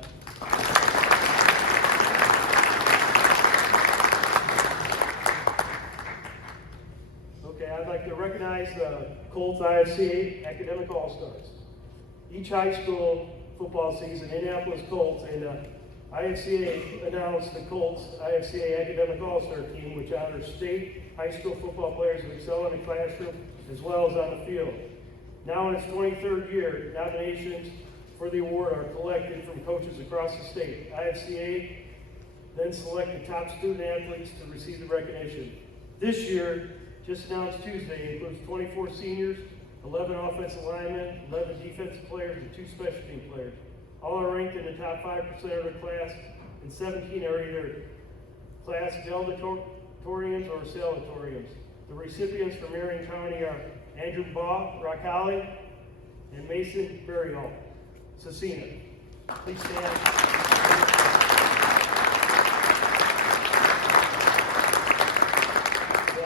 Okay, I'd like to recognize the Colts IHSAA Academic All-Stars. Each high school football season, Indianapolis Colts and IHSAA announced the Colts IHSAA Academic All-Star Team, which honors state high school football players who excel in the classroom as well as on the field. Now in its 23rd year, nominations for the award are collected from coaches across the state. IHSAA then select the top student athletes to receive the recognition. This year, just announced Tuesday, includes 24 seniors, 11 offensive linemen, 11 defensive players, and 2 special team players. All are ranked in the top 5% of their class, and 17 are either class valedictorians or salutatorians. The recipients from Marion County are Andrew Baugh, Rockalley, and Mason Burial, Cecina. Please stand.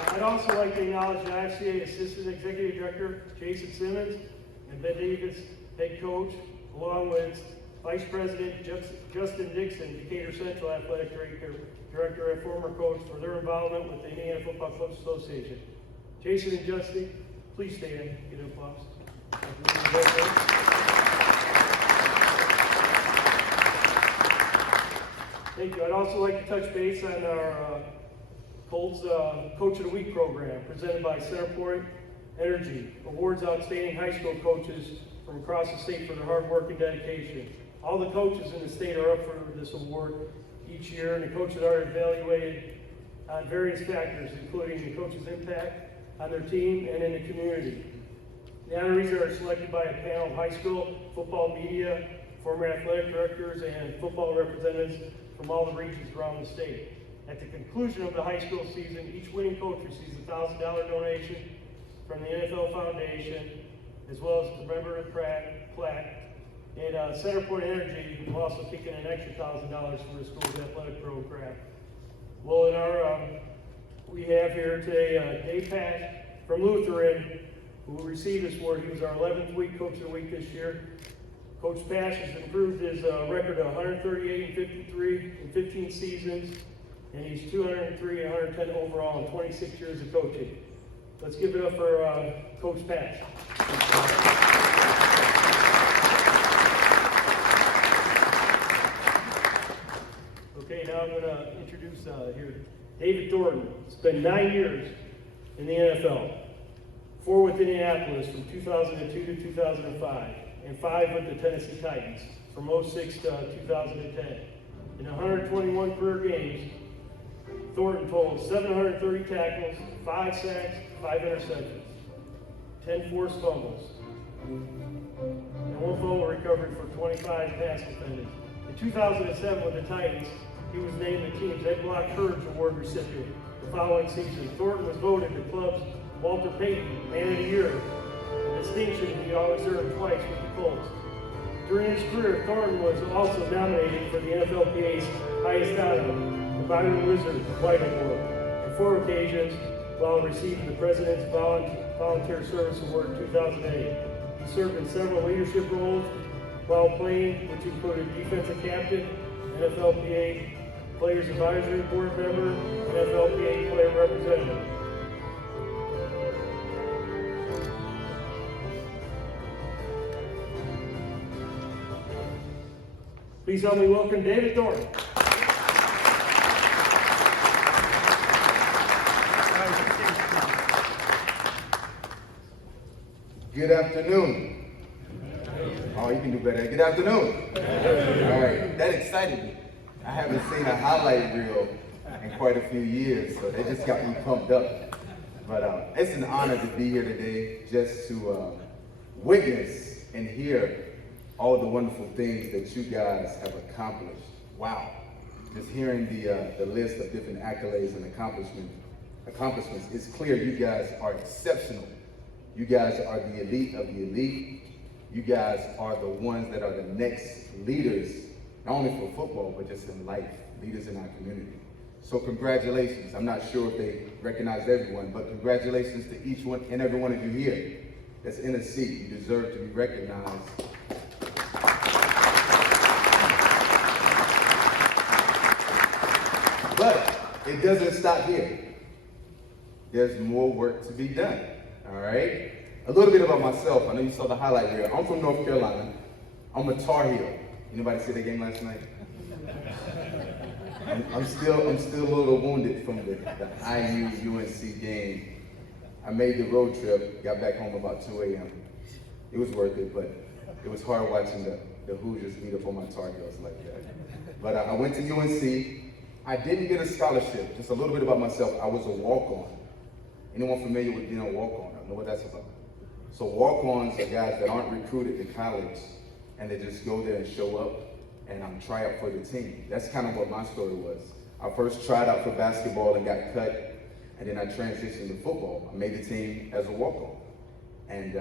I'd also like to acknowledge the IHSAA Assistant Executive Director, Jason Simmons, and Ben Davis, Head Coach, along with Vice President Justin Dixon, Decatur Central Athletic Director and former coach, for their involvement with the Indiana Football Club Association. Jason and Justin, please stand. Get an applause. Thank you. I'd also like to touch base on our Colts Coach of the Week program presented by Centerpoint Energy. Awards outstanding high school coaches from across the state for their hard work and dedication. All the coaches in the state are up for this award each year, and the coaches are evaluated on various factors, including the coach's impact on their team and in the community. The honorees are selected by a panel of high school football media, former athletic directors, and football representatives from all the regions around the state. At the conclusion of the high school season, each winning coach receives a $1,000 donation from the NFL Foundation, as well as the member plaque. And Centerpoint Energy will also kick in an extra $1,000 for the school's athletic program. Well, we have here today Dave Pash from Lutheran, who will receive this award. He was our 11th week Coach of the Week this year. Coach Pash has improved his record of 138 and 53 in 15 seasons, and he's 203 and 110 overall in 26 years of coaching. Let's give it up for Coach Pash. Okay, now I'm going to introduce here David Thornton. Spent 9 years in the NFL, 4 with Indianapolis from 2002 to 2005, and 5 with the Tennessee Titans from 06 to 2010. In 121 career games, Thornton totaled 730 tackles, 5 sacks, 5 interceptions, 10 forced fumbles, and 1 fumble recovered for 25 pass defended. In 2007 with the Titans, he was named the team's Ed Block Courage Award recipient. The following season, Thornton was voted the club's Walter Payton Man of the Year, a distinction he always earned twice with the Colts. During his career, Thornton was also nominated for the NFLPA's highest honor, the Byron Wizard White Award, on 4 occasions while receiving the President's Volunteer Service Award in 2008. He served in several leadership roles while playing, which included defensive captain, NFLPA Players Advisory Board member, NFLPA player representative. Please help me welcome David Thornton. Good afternoon. Oh, you can do better. Good afternoon. All right, that excited me. I haven't seen a highlight reel in quite a few years, so they just got me pumped up. But it's an honor to be here today just to witness and hear all the wonderful things that you guys have accomplished. Wow. Just hearing the list of different accolades and accomplishments, it's clear you guys are exceptional. You guys are the elite of the elite. You guys are the ones that are the next leaders, not only for football, but just in life, leaders in our community. So congratulations. I'm not sure if they recognize everyone, but congratulations to each one and every one of you here that's in a seat. You deserve to be recognized. But it doesn't stop here. There's more work to be done, all right? A little bit about myself. I know you saw the highlight reel. I'm from North Carolina. I'm a Tar Heel. Anybody see the game last night? I'm still a little wounded from the IU-UNC game. I made the road trip, got back home about 2 a.m. It was worth it, but it was hard watching the Hoosiers beat up on my Tar Heels like that. But I went to UNC. I didn't get a scholarship. Just a little bit about myself. I was a walk-on. Anyone familiar with being a walk-on? I know what that's about. So walk-ons are guys that aren't recruited to college, and they just go there and show up and try out for the team. That's kind of what my story was. I first tried out for basketball and got cut. And then I transitioned to football. I made the team as a walk-on. And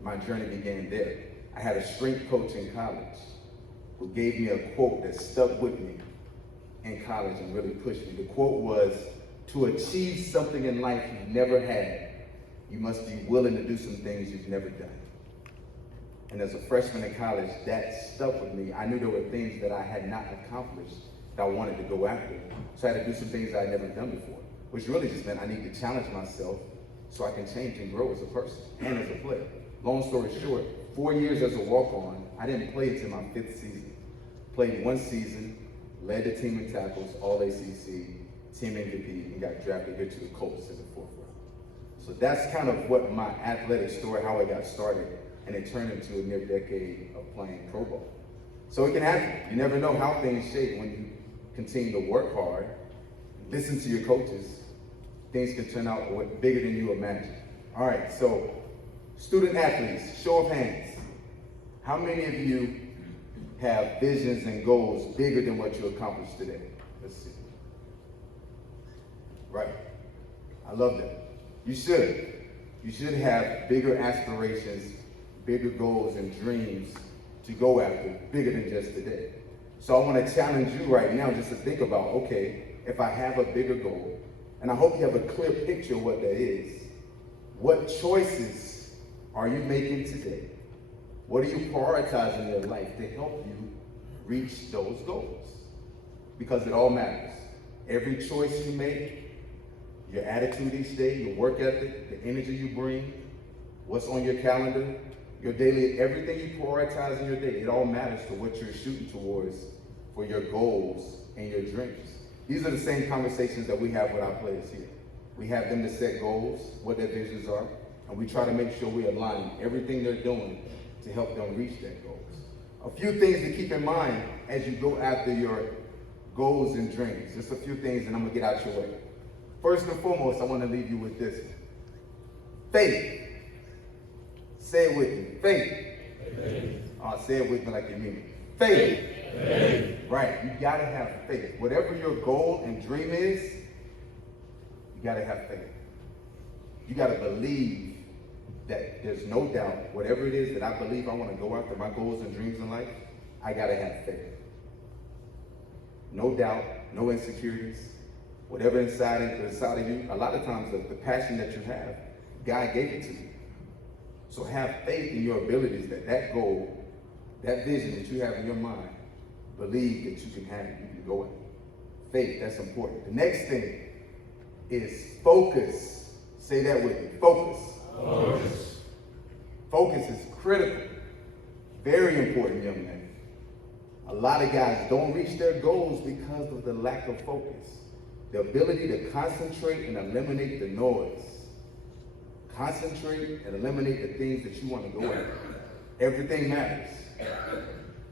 my journey began there. I had a strength coach in college who gave me a quote that stuck with me in college and really pushed me. The quote was, "To achieve something in life you've never had, you must be willing to do some things you've never done." And as a freshman in college, that stuck with me. I knew there were things that I had not accomplished that I wanted to go after. So I had to do some things I had never done before, which really just meant I need to challenge myself so I can change and grow as a person and as a player. Long story short, 4 years as a walk-on, I didn't play until my 5th season. Played 1 season, led the team in tackles, all ACC, team MVP, and got drafted here to the Colts in the 4th round. So that's kind of what my athletic story, how I got started, and it turned into a near decade of playing pro ball. So it can happen. You never know how things shape when you continue to work hard, listen to your coaches, things can turn out bigger than you imagine. All right, so student athletes, show of hands. How many of you have visions and goals bigger than what you accomplished today? Let's see. Right, I love that. You should. You should have bigger aspirations, bigger goals and dreams to go after, bigger than just today. So I want to challenge you right now just to think about, okay, if I have a bigger goal, and I hope you have a clear picture of what that is, what choices are you making today? What are you prioritizing in your life to help you reach those goals? Because it all matters. Every choice you make, your attitude each day, your work ethic, the energy you bring, what's on your calendar, your daily, everything you prioritize in your day, it all matters to what you're shooting towards for your goals and your dreams. These are the same conversations that we have with our players here. We have them to set goals, what their visions are, and we try to make sure we align everything they're doing to help them reach their goals. A few things to keep in mind as you go after your goals and dreams. Just a few things, and I'm gonna get out your way. First and foremost, I want to leave you with this. Faith. Say it with me. Faith. Say it with me like you mean it. Faith. Faith. Right. You got to have faith. Whatever your goal and dream is, you got to have faith. You got to believe that there's no doubt, whatever it is that I believe I want to go after, my goals and dreams in life, I got to have faith. No doubt, no insecurities. Whatever inside of you, a lot of times the passion that you have, God gave it to you. So have faith in your abilities that goal, that vision that you have in your mind, believe that you can have it, you can go in. Faith, that's important. The next thing is focus. Say that with me, focus. Focus. Focus is critical, very important, young men. A lot of guys don't reach their goals because of the lack of focus. The ability to concentrate and eliminate the noise. Concentrate and eliminate the things that you want to go after. Everything matters.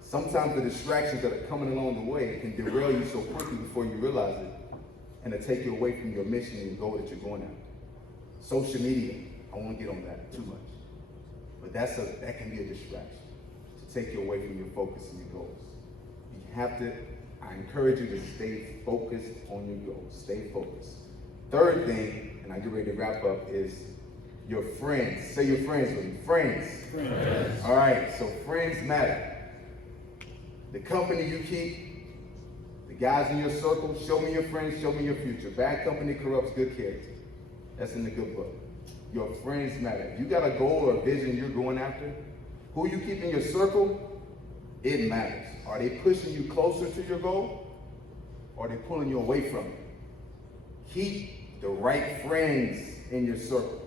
Sometimes the distractions that are coming along the way can derail you so quickly before you realize it, and to take you away from your mission and goal that you're going after. Social media, I won't get on that too much, but that can be a distraction to take you away from your focus and your goals. You have to. I encourage you to stay focused on your goals. Stay focused. Third thing, and I get ready to wrap up, is your friends. Say your friends with me. Friends. Friends. All right, so friends matter. The company you keep, the guys in your circle, show me your friends, show me your future. Bad company corrupts good character. That's in the good book. Your friends matter. If you got a goal or a vision you're going after, who you keep in your circle, it matters. Are they pushing you closer to your goal, or are they pulling you away from it? Keep the right friends in your circle.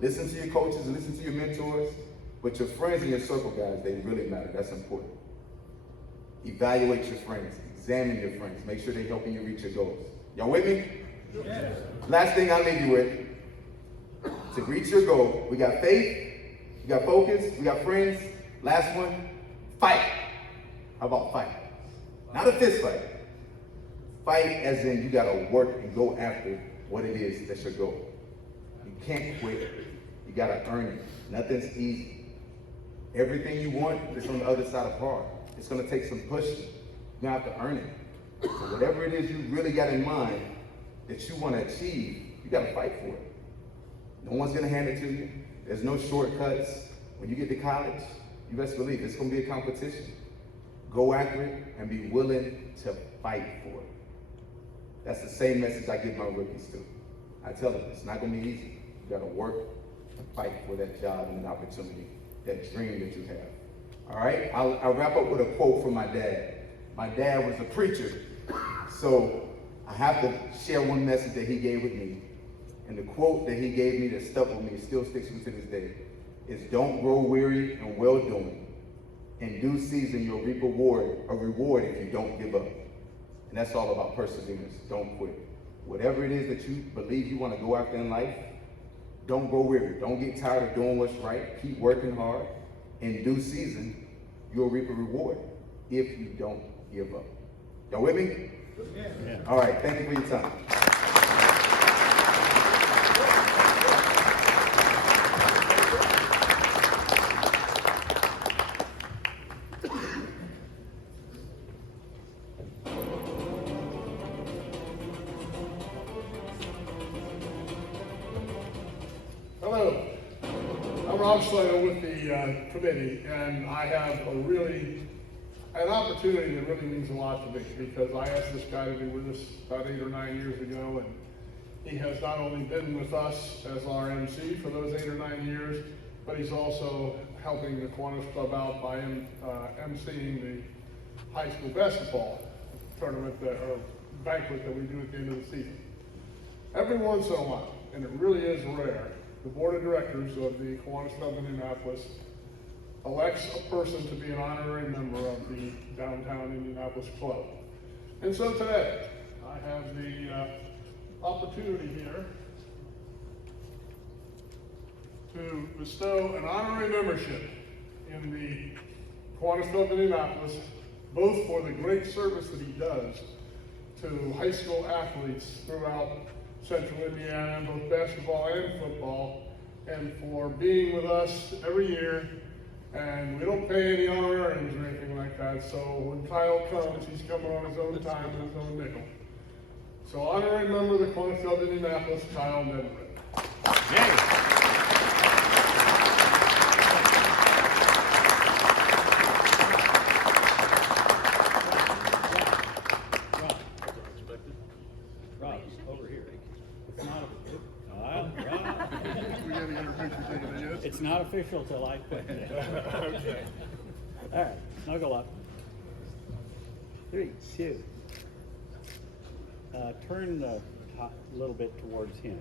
Listen to your coaches, listen to your mentors, but your friends in your circle, guys, they really matter. That's important. Evaluate your friends. Examine your friends. Make sure they're helping you reach your goals. Y'all with me? Yes. Last thing I'll leave you with. To reach your goal, we got faith, we got focus, we got friends. Last one, fight. How about fight? Not a fist fight. Fight as in you gotta work and go after what it is that's your goal. You can't quit. You gotta earn it. Nothing's easy. Everything you want is on the other side of hard. It's gonna take some pushing. You're gonna have to earn it. So whatever it is you really got in mind that you wanna achieve, you gotta fight for it. No one's gonna hand it to you. There's no shortcuts. When you get to college, you best believe it's gonna be a competition. Go after it and be willing to fight for it. That's the same message I give my rookies too. I tell them, it's not gonna be easy. You gotta work and fight for that job and that opportunity, that dream that you have. All right, I'll wrap up with a quote from my dad. My dad was a preacher, so I have to share one message that he gave with me. And the quote that he gave me that stuck with me, still sticks with me to this day, is don't grow weary in well-doing. In due season, you'll reap a reward if you don't give up. And that's all about perseverance. Don't quit. Whatever it is that you believe you want to go after in life, don't grow weary. Don't get tired of doing what's right. Keep working hard. In due season, you'll reap a reward if you don't give up. Y'all with me? Yeah. All right, thank you for your time. Hello, I'm Rob Slater with the committee, and I have an opportunity that really means a lot to me, because I asked this guy to be with us about 8 or 9 years ago, and he has not only been with us as our MC for those 8 or 9 years, but he's also helping the Kiwanis Club out by emceeing the high school basketball tournament or banquet that we do at the end of the season. Every once in a while, and it really is rare, the board of directors of the Kiwanis Club in Indianapolis elects a person to be an honorary member of the downtown Indianapolis Club. And so today, I have the opportunity here to bestow an honorary membership in the Kiwanis Club in Indianapolis, both for the great service that he does to high school athletes throughout Central Indiana, both basketball and football, and for being with us every year. And we don't pay any honorariums or anything like that, so when Kyle comes, he's coming on his own time and his own nickel. So honorary member of the Kiwanis Club in Indianapolis, Kyle Nedrick. Rob, over here. It's not official till I quit. Okay. All right, snuggle up. 3, 2. Turn the top a little bit towards him.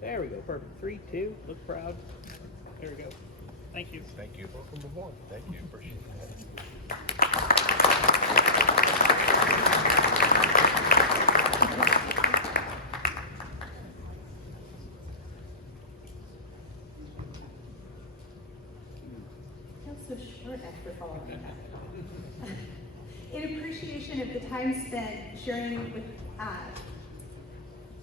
There we go, perfect. 3, 2, look proud. There we go. Thank you. Thank you. Welcome aboard. Thank you. Appreciate that. So short after following that. In appreciation of the time spent sharing with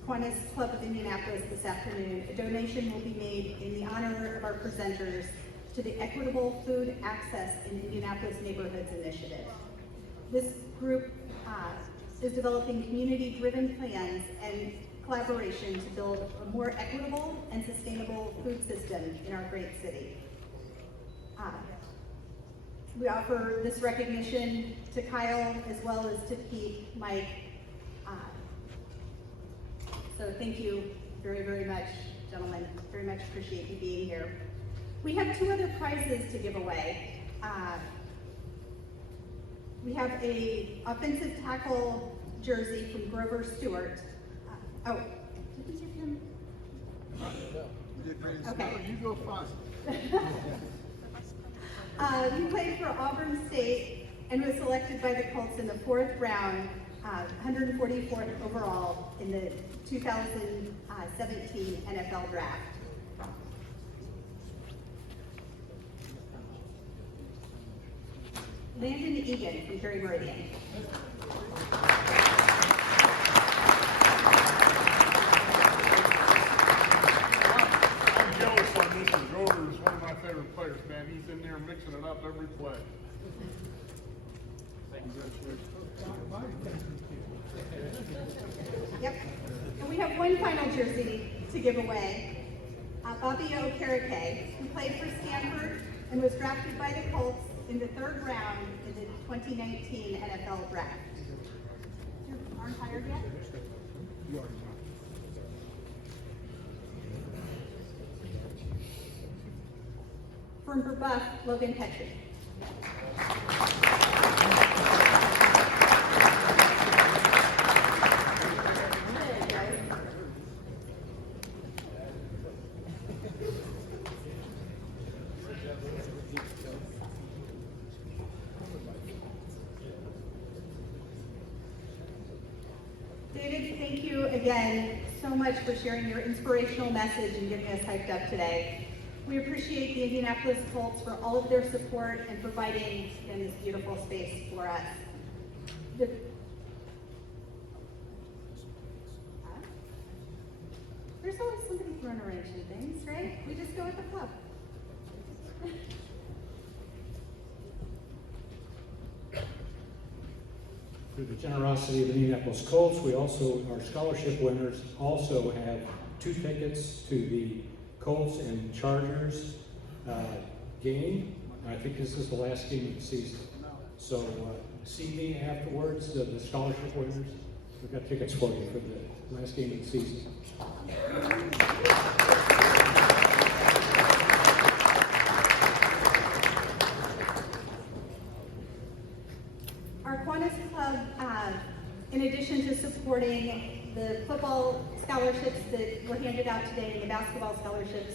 Kiwanis Club of Indianapolis this afternoon, a donation will be made in the honor of our presenters to the Equitable Food Access in Indianapolis Neighborhoods Initiative. This group is developing community-driven plans and collaboration to build a more equitable and sustainable food system in our great city. We offer this recognition to Kyle as well as to Pete, Mike. So thank you very, very much, gentlemen. Very much appreciate you being here. We have 2 other prizes to give away. We have a offensive tackle jersey from Grover Stewart. Did we give him? Okay. You go first. He played for Auburn State and was selected by the Colts in the 4th round, 144th overall in the 2017 NFL Draft. Landon Egan from Perry Meridian. I'm jealous on this one. Grover is one of my favorite players, man. He's in there mixing it up every play. Yep. We have one final jersey to give away. Bobby Okereke, who played for Stanford and was drafted by the Colts in the 3rd round in the 2019 NFL Draft. You aren't hired yet? From Brebeuf, Logan Petrie. David, thank you again so much for sharing your inspirational message and getting us hyped up today. We appreciate the Indianapolis Colts for all of their support and providing in this beautiful space for us. There's always somebody throwing a wrench in things, right? We just go with the flow. Through the generosity of the Indianapolis Colts, our scholarship winners also have 2 tickets to the Colts and Chargers game. I think this is the last game of the season. So see me afterwards, the scholarship winners. We've got tickets for you for the last game of the season. Our Kiwanis Club, in addition to supporting the football scholarships that were handed out today and the basketball scholarships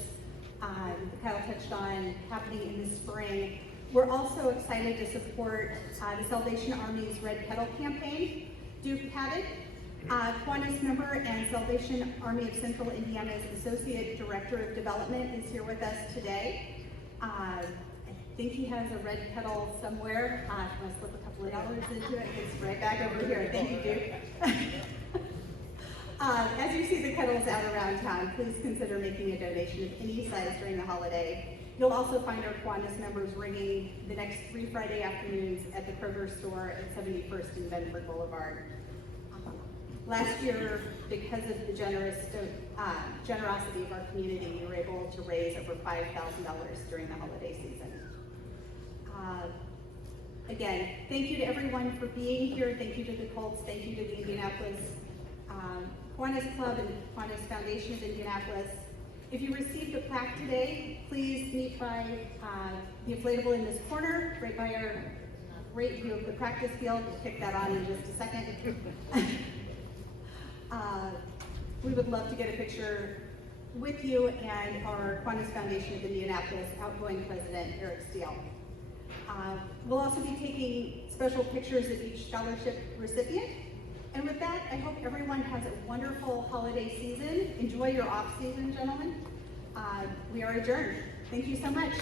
that Kyle touched on happening in the spring, we're also excited to support the Salvation Army's Red Kettle campaign. Duke Paddock, Kiwanis member and Salvation Army of Central Indiana's Associate Director of Development, is here with us today. I think he has a red kettle somewhere. If you want to slip a couple of dollars into it, it's right back over here. Thank you, Duke. As you see the kettles out around town, please consider making a donation of any size during the holiday. You'll also find our Kiwanis members ringing the next 3 Friday afternoons at the Kroger store at 71st and Bedford Boulevard. Last year, because of the generosity of our community, we were able to raise over $5,000 during the holiday season. Again, thank you to everyone for being here. Thank you to the Colts. Thank you to the Indianapolis Kiwanis Club and Kiwanis Foundation of Indianapolis. If you received a plaque today, please meet by the inflatable in this corner, right by our great view of the practice field. We'll kick that on in just a second. We would love to get a picture with you and our Kiwanis Foundation of Indianapolis outgoing president, Eric Steele. We'll also be taking special pictures of each scholarship recipient. And with that, I hope everyone has a wonderful holiday season. Enjoy your off season, gentlemen. We are adjourned. Thank you so much.